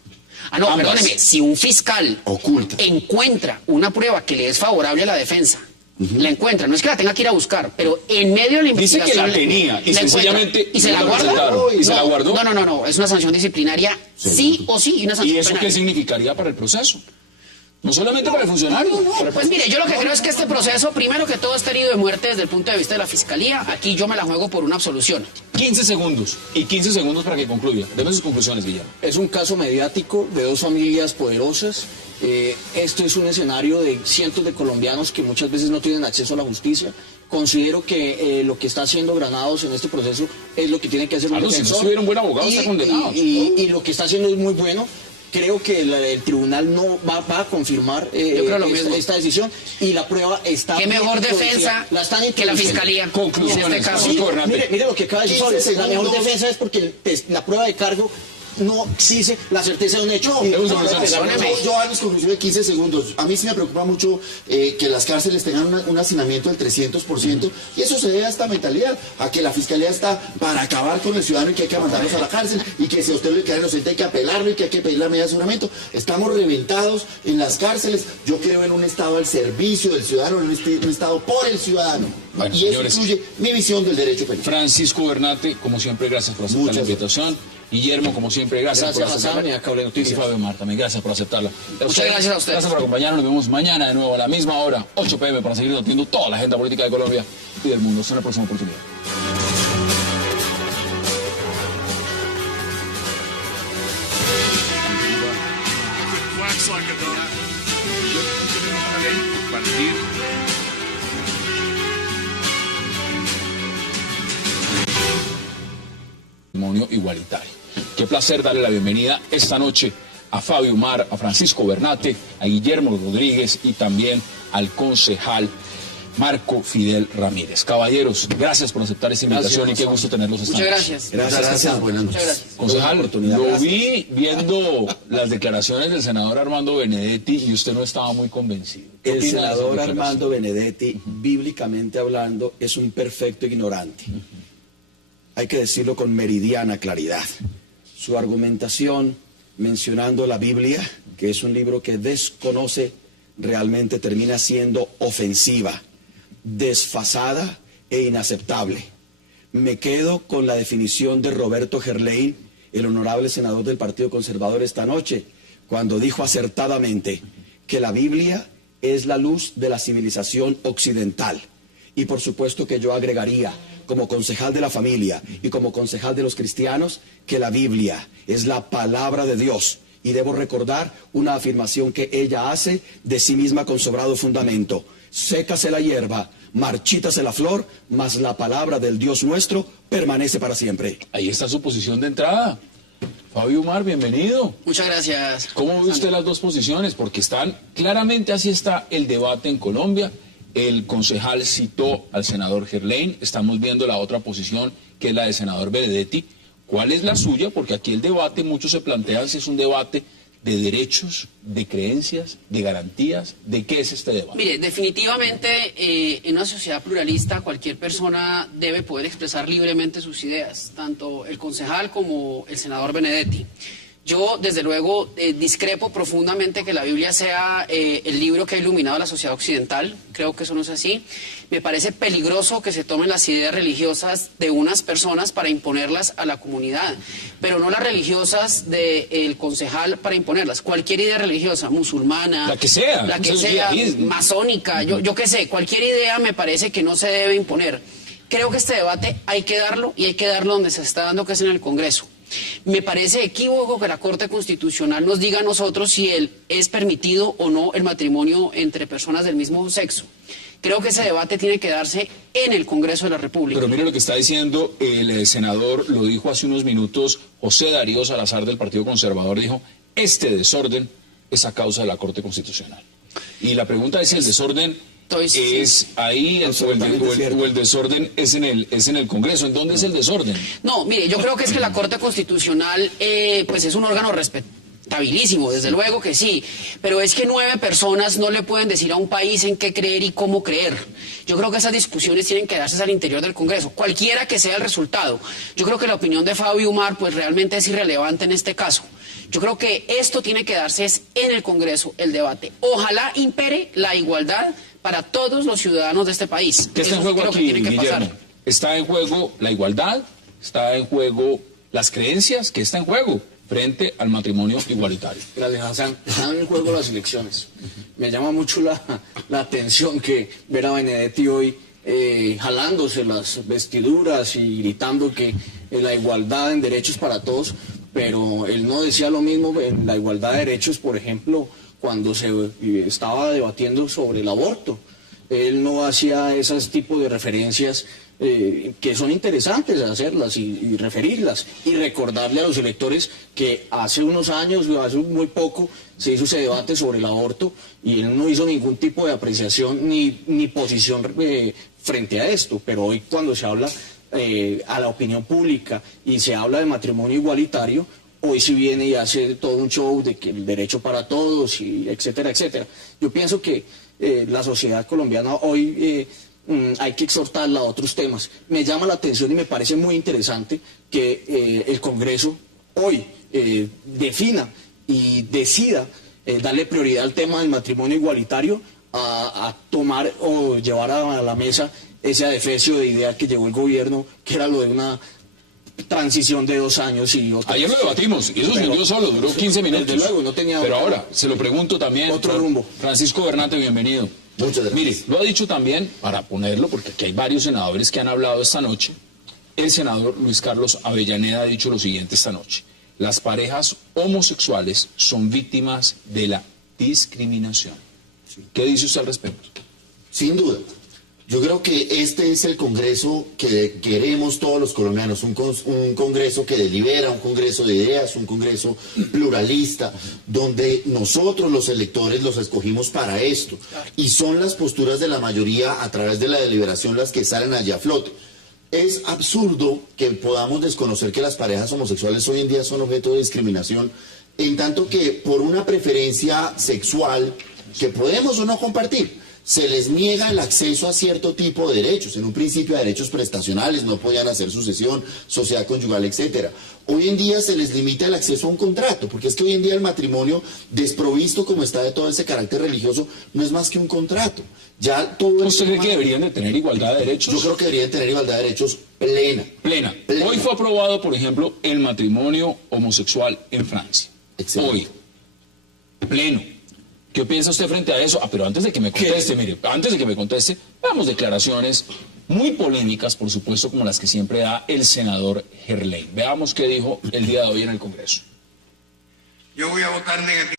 Ah, no, Ambas. perdóneme, si un fiscal Oculta. encuentra una prueba que le es favorable a la defensa, la encuentra, no es que la tenga que ir a buscar, pero en medio de la Dice que investigación... la tenía y la sencillamente encuentra. ¿Y se no la la guarda? presentaron. ¿Y se la guardó? No, es una sanción disciplinaria sí o sí y una ¿Y sanción eso penal. qué significaría para el proceso? No solamente para el funcionario. para el Pues mire, yo lo que creo es que este proceso, primero que todo, está herido de muerte desde el punto de vista de la Fiscalía. Aquí yo me la juego por una absolución. 15 segundos y 15 segundos para que concluya. Deme sus conclusiones, Guillermo. Es un caso mediático de dos familias poderosas. Esto es un escenario de cientos de colombianos que muchas veces no tienen acceso a la justicia. Considero que lo que está haciendo Granados en este proceso es lo que tiene que hacer un Claro, si no defensor. estuviera un buen abogado, está condenado. Y lo que está haciendo es muy bueno. Creo que el tribunal no va a confirmar creo lo mismo. esta decisión y la prueba está... ¿Qué mejor defensa la están que la introduciendo. Fiscalía? Conclusiones, En este caso. Francisco Bernate. Mire lo que acaba de decir 15 Fabio. La mejor segundos. defensa es porque la prueba de cargo no exige la certeza de un hecho. Yo hago mis conclusiones de 15 segundos. A mí sí me preocupa mucho que las cárceles tengan un hacinamiento del 300%, y eso se debe a esta mentalidad, a que la Fiscalía está para acabar con el ciudadano y que hay que mandarlos a la cárcel, y que si a usted le queda inocente hay que apelarlo y que hay que pedir la medida de aseguramiento. Estamos reventados en las cárceles. Yo creo en un Estado al servicio del ciudadano, en un Estado por el ciudadano. Bueno, y eso señores, incluye mi visión del derecho penal. Francisco Bernate, como siempre, gracias por aceptar la invitación. Guillermo, como siempre, gracias por Gracias, aceptarla. Hassan, y a Cable Noticias. Y Fabio Mar también, gracias por aceptarla. Muchas gracias a ustedes. Gracias por acompañarnos. Nos vemos mañana de nuevo a la misma hora, 8 p.m., para seguir debatiendo toda la agenda política de Colombia y del mundo. Hasta una próxima oportunidad. Matrimonio igualitario. Qué placer darle la bienvenida esta noche a Fabio Mar, a Francisco Bernate, a Guillermo Rodríguez y también al concejal Marco Fidel Ramírez. Caballeros, gracias por aceptar esta invitación y qué gusto tenerlos esta Muchas noche. gracias. Gracias. Buenas Muchas noches. gracias. Concejal, lo vi viendo las declaraciones del senador Armando Benedetti y usted no estaba muy convencido. ¿Qué El opina de esas senador declaraciones? Armando Benedetti, bíblicamente hablando, es un perfecto ignorante. Hay que decirlo con meridiana claridad. Su argumentación, mencionando la Biblia, que es un libro que desconoce, realmente termina siendo ofensiva, desfasada e inaceptable. Me quedo con la definición de Roberto Gerlain, el honorable senador del Partido Conservador esta noche, cuando dijo acertadamente que la Biblia es la luz de la civilización occidental. Y por supuesto que yo agregaría, como concejal de la familia y como concejal de los cristianos, que la Biblia es la palabra de Dios. Y debo recordar una afirmación que ella hace de sí misma con sobrado fundamento: sécase la hierba, marchítase la flor, mas la palabra del Dios nuestro permanece para siempre. Ahí está su posición de entrada. Fabio Umar, bienvenido. Muchas gracias. ¿Cómo ve usted las dos posiciones? Porque están, claramente así está el debate en Colombia. El concejal citó al senador Gerlain, estamos viendo la otra posición, que es la del senador Benedetti. ¿Cuál es la suya? Porque aquí el debate, muchos se plantean si es un debate de derechos, de creencias, de garantías. ¿De qué es este debate? Mire, definitivamente en una sociedad pluralista cualquier persona debe poder expresar libremente sus ideas, tanto el concejal como el senador Benedetti. Yo, desde luego, discrepo profundamente que la Biblia sea el libro que ha iluminado a la sociedad occidental. Creo que eso no es así. Me parece peligroso que se tomen las ideas religiosas de unas personas para imponerlas a la comunidad, pero no las religiosas del concejal para imponerlas. Cualquier idea religiosa, musulmana, la que sea, masónica, yo qué sé, cualquier idea me parece que no se debe imponer. Creo que este debate hay que darlo, y hay que darlo donde se está dando, que es en el Congreso. Me parece equívoco que la Corte Constitucional nos diga a nosotros si es permitido o no el matrimonio entre personas del mismo sexo. Creo que ese debate tiene que darse en el Congreso de la República. Pero mire lo que está diciendo el senador, lo dijo hace unos minutos José Darío Salazar del Partido Conservador, dijo: este desorden es a causa de la Corte Constitucional. Y la pregunta es si el desorden es ahí o el desorden es en el Congreso. ¿En dónde es el desorden? No, mire, yo creo que es que la Corte Constitucional pues es un órgano respetabilísimo, desde luego que sí, pero es que 9 personas no le pueden decir a un país en qué creer y cómo creer. Yo creo que esas discusiones tienen que darse al interior del Congreso, cualquiera que sea el resultado. Yo creo que la opinión de Fabio Umar pues realmente es irrelevante en este caso. Yo creo que esto tiene que darse en el Congreso, el debate. Ojalá impere la igualdad para todos los ciudadanos de este país. ¿Qué está en juego aquí, Guillermo? ¿Está en juego la igualdad? ¿Está en juego las creencias? ¿Qué está en juego frente al matrimonio igualitario? Gracias, Hassan. Están en juego las elecciones. Me llama mucho la atención que ver a Benedetti hoy jalándose las vestiduras y gritando que la igualdad en derechos para todos, pero él no decía lo mismo en la igualdad de derechos, por ejemplo, cuando se estaba debatiendo sobre el aborto. Él no hacía ese tipo de referencias que son interesantes hacerlas y referirlas, y recordarle a los electores que hace unos años, hace muy poco, se hizo ese debate sobre el aborto y él no hizo ningún tipo de apreciación ni posición frente a esto. Pero hoy, cuando se habla a la opinión pública y se habla de matrimonio igualitario, hoy sí viene y hace todo un show de que el derecho para todos, y etcétera, etcétera. Yo pienso que la sociedad colombiana hoy hay que exhortarla a otros temas. Me llama la atención y me parece muy interesante que el Congreso hoy defina y decida darle prioridad al tema del matrimonio igualitario, a tomar o llevar a la mesa ese adefesio de idea que llevó el gobierno, que era lo de una transición de 2 años y otra. Ayer lo debatimos y eso se dio solo, duró 15 minutos. Desde luego, no tenía. Pero ahora, se lo pregunto también. Otro rumbo. Francisco Bernate, bienvenido. Muchas gracias. Mire, lo ha dicho también, para ponerlo, porque aquí hay varios senadores que han hablado esta noche. El senador Luis Carlos Avellaneda ha dicho lo siguiente esta noche: las parejas homosexuales son víctimas de la discriminación. ¿Qué dice usted al respecto? Sin duda. Yo creo que este es el Congreso que queremos todos los colombianos, un Congreso que delibera, un Congreso de ideas, un Congreso pluralista, donde nosotros los electores los escogimos para esto. Y son las posturas de la mayoría a través de la deliberación las que salen allá a flote. Es absurdo que podamos desconocer que las parejas homosexuales hoy en día son objeto de discriminación, en tanto que por una preferencia sexual que podemos o no compartir, se les niega el acceso a cierto tipo de derechos. En un principio de derechos prestacionales, no podían hacer sucesión, sociedad conyugal, etcétera. Hoy en día se les limita el acceso a un contrato, porque es que hoy en día el matrimonio, desprovisto como está de todo ese carácter religioso, no es más que un contrato. Ya todo. ¿Usted cree que deberían de tener igualdad de derechos? Yo creo que deberían tener igualdad de derechos plena. Plena. Hoy fue aprobado, por ejemplo, el matrimonio homosexual en Francia. Excelente. Hoy. Pleno. ¿Qué piensa usted frente a eso? Pero antes de que me conteste, mire, antes de que me conteste, veamos declaraciones muy polémicas, por supuesto, como las que siempre da el senador Gerlain. Veamos qué dijo el día de hoy en el Congreso. Yo voy a votar negativo.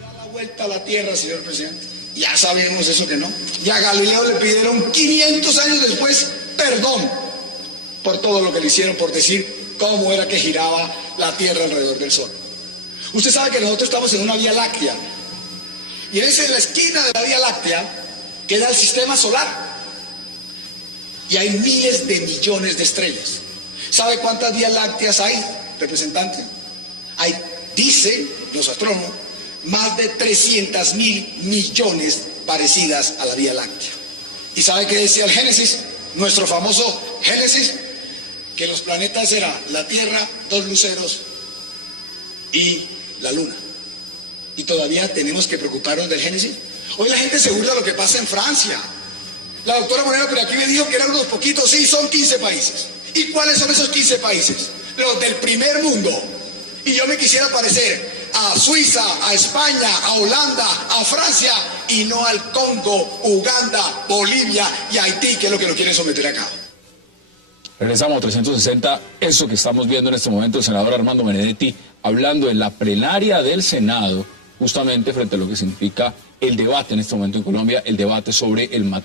Da la vuelta a la tierra, señor presidente. Ya sabemos eso que no. Y a Galileo le pidieron 500 años después perdón por todo lo que le hicieron por decir cómo era que giraba la Tierra alrededor del Sol. Usted sabe que nosotros estamos en una Vía Láctea. Y en la esquina de la Vía Láctea queda el sistema solar. Y hay miles de millones de estrellas. ¿Sabe cuántas Vías Lácteas hay, representante? Hay, dicen los astrónomos, más de 300.000 millones parecidas a la Vía Láctea. ¿Y sabe qué decía el Génesis? Nuestro famoso Génesis, que los planetas eran la Tierra, 2 luceros y la Luna. ¿Y todavía tenemos que preocuparnos del Génesis? Hoy la gente se burla de lo que pasa en Francia. La doctora Moreno, pero aquí me dijo que eran unos poquitos, sí, son 15 países. ¿Y cuáles son esos 15 países? Los del primer mundo. Y yo me quisiera parecer a Suiza, a España, a Holanda, a Francia, y no al Congo, Uganda, Bolivia y Haití, que es lo que nos quieren someter acá. Regresamos a 360, eso que estamos viendo en este momento, el senador Armando Benedetti hablando en la plenaria del Senado, justamente frente a lo que significa el debate en este momento en Colombia, el debate sobre el matrimonio.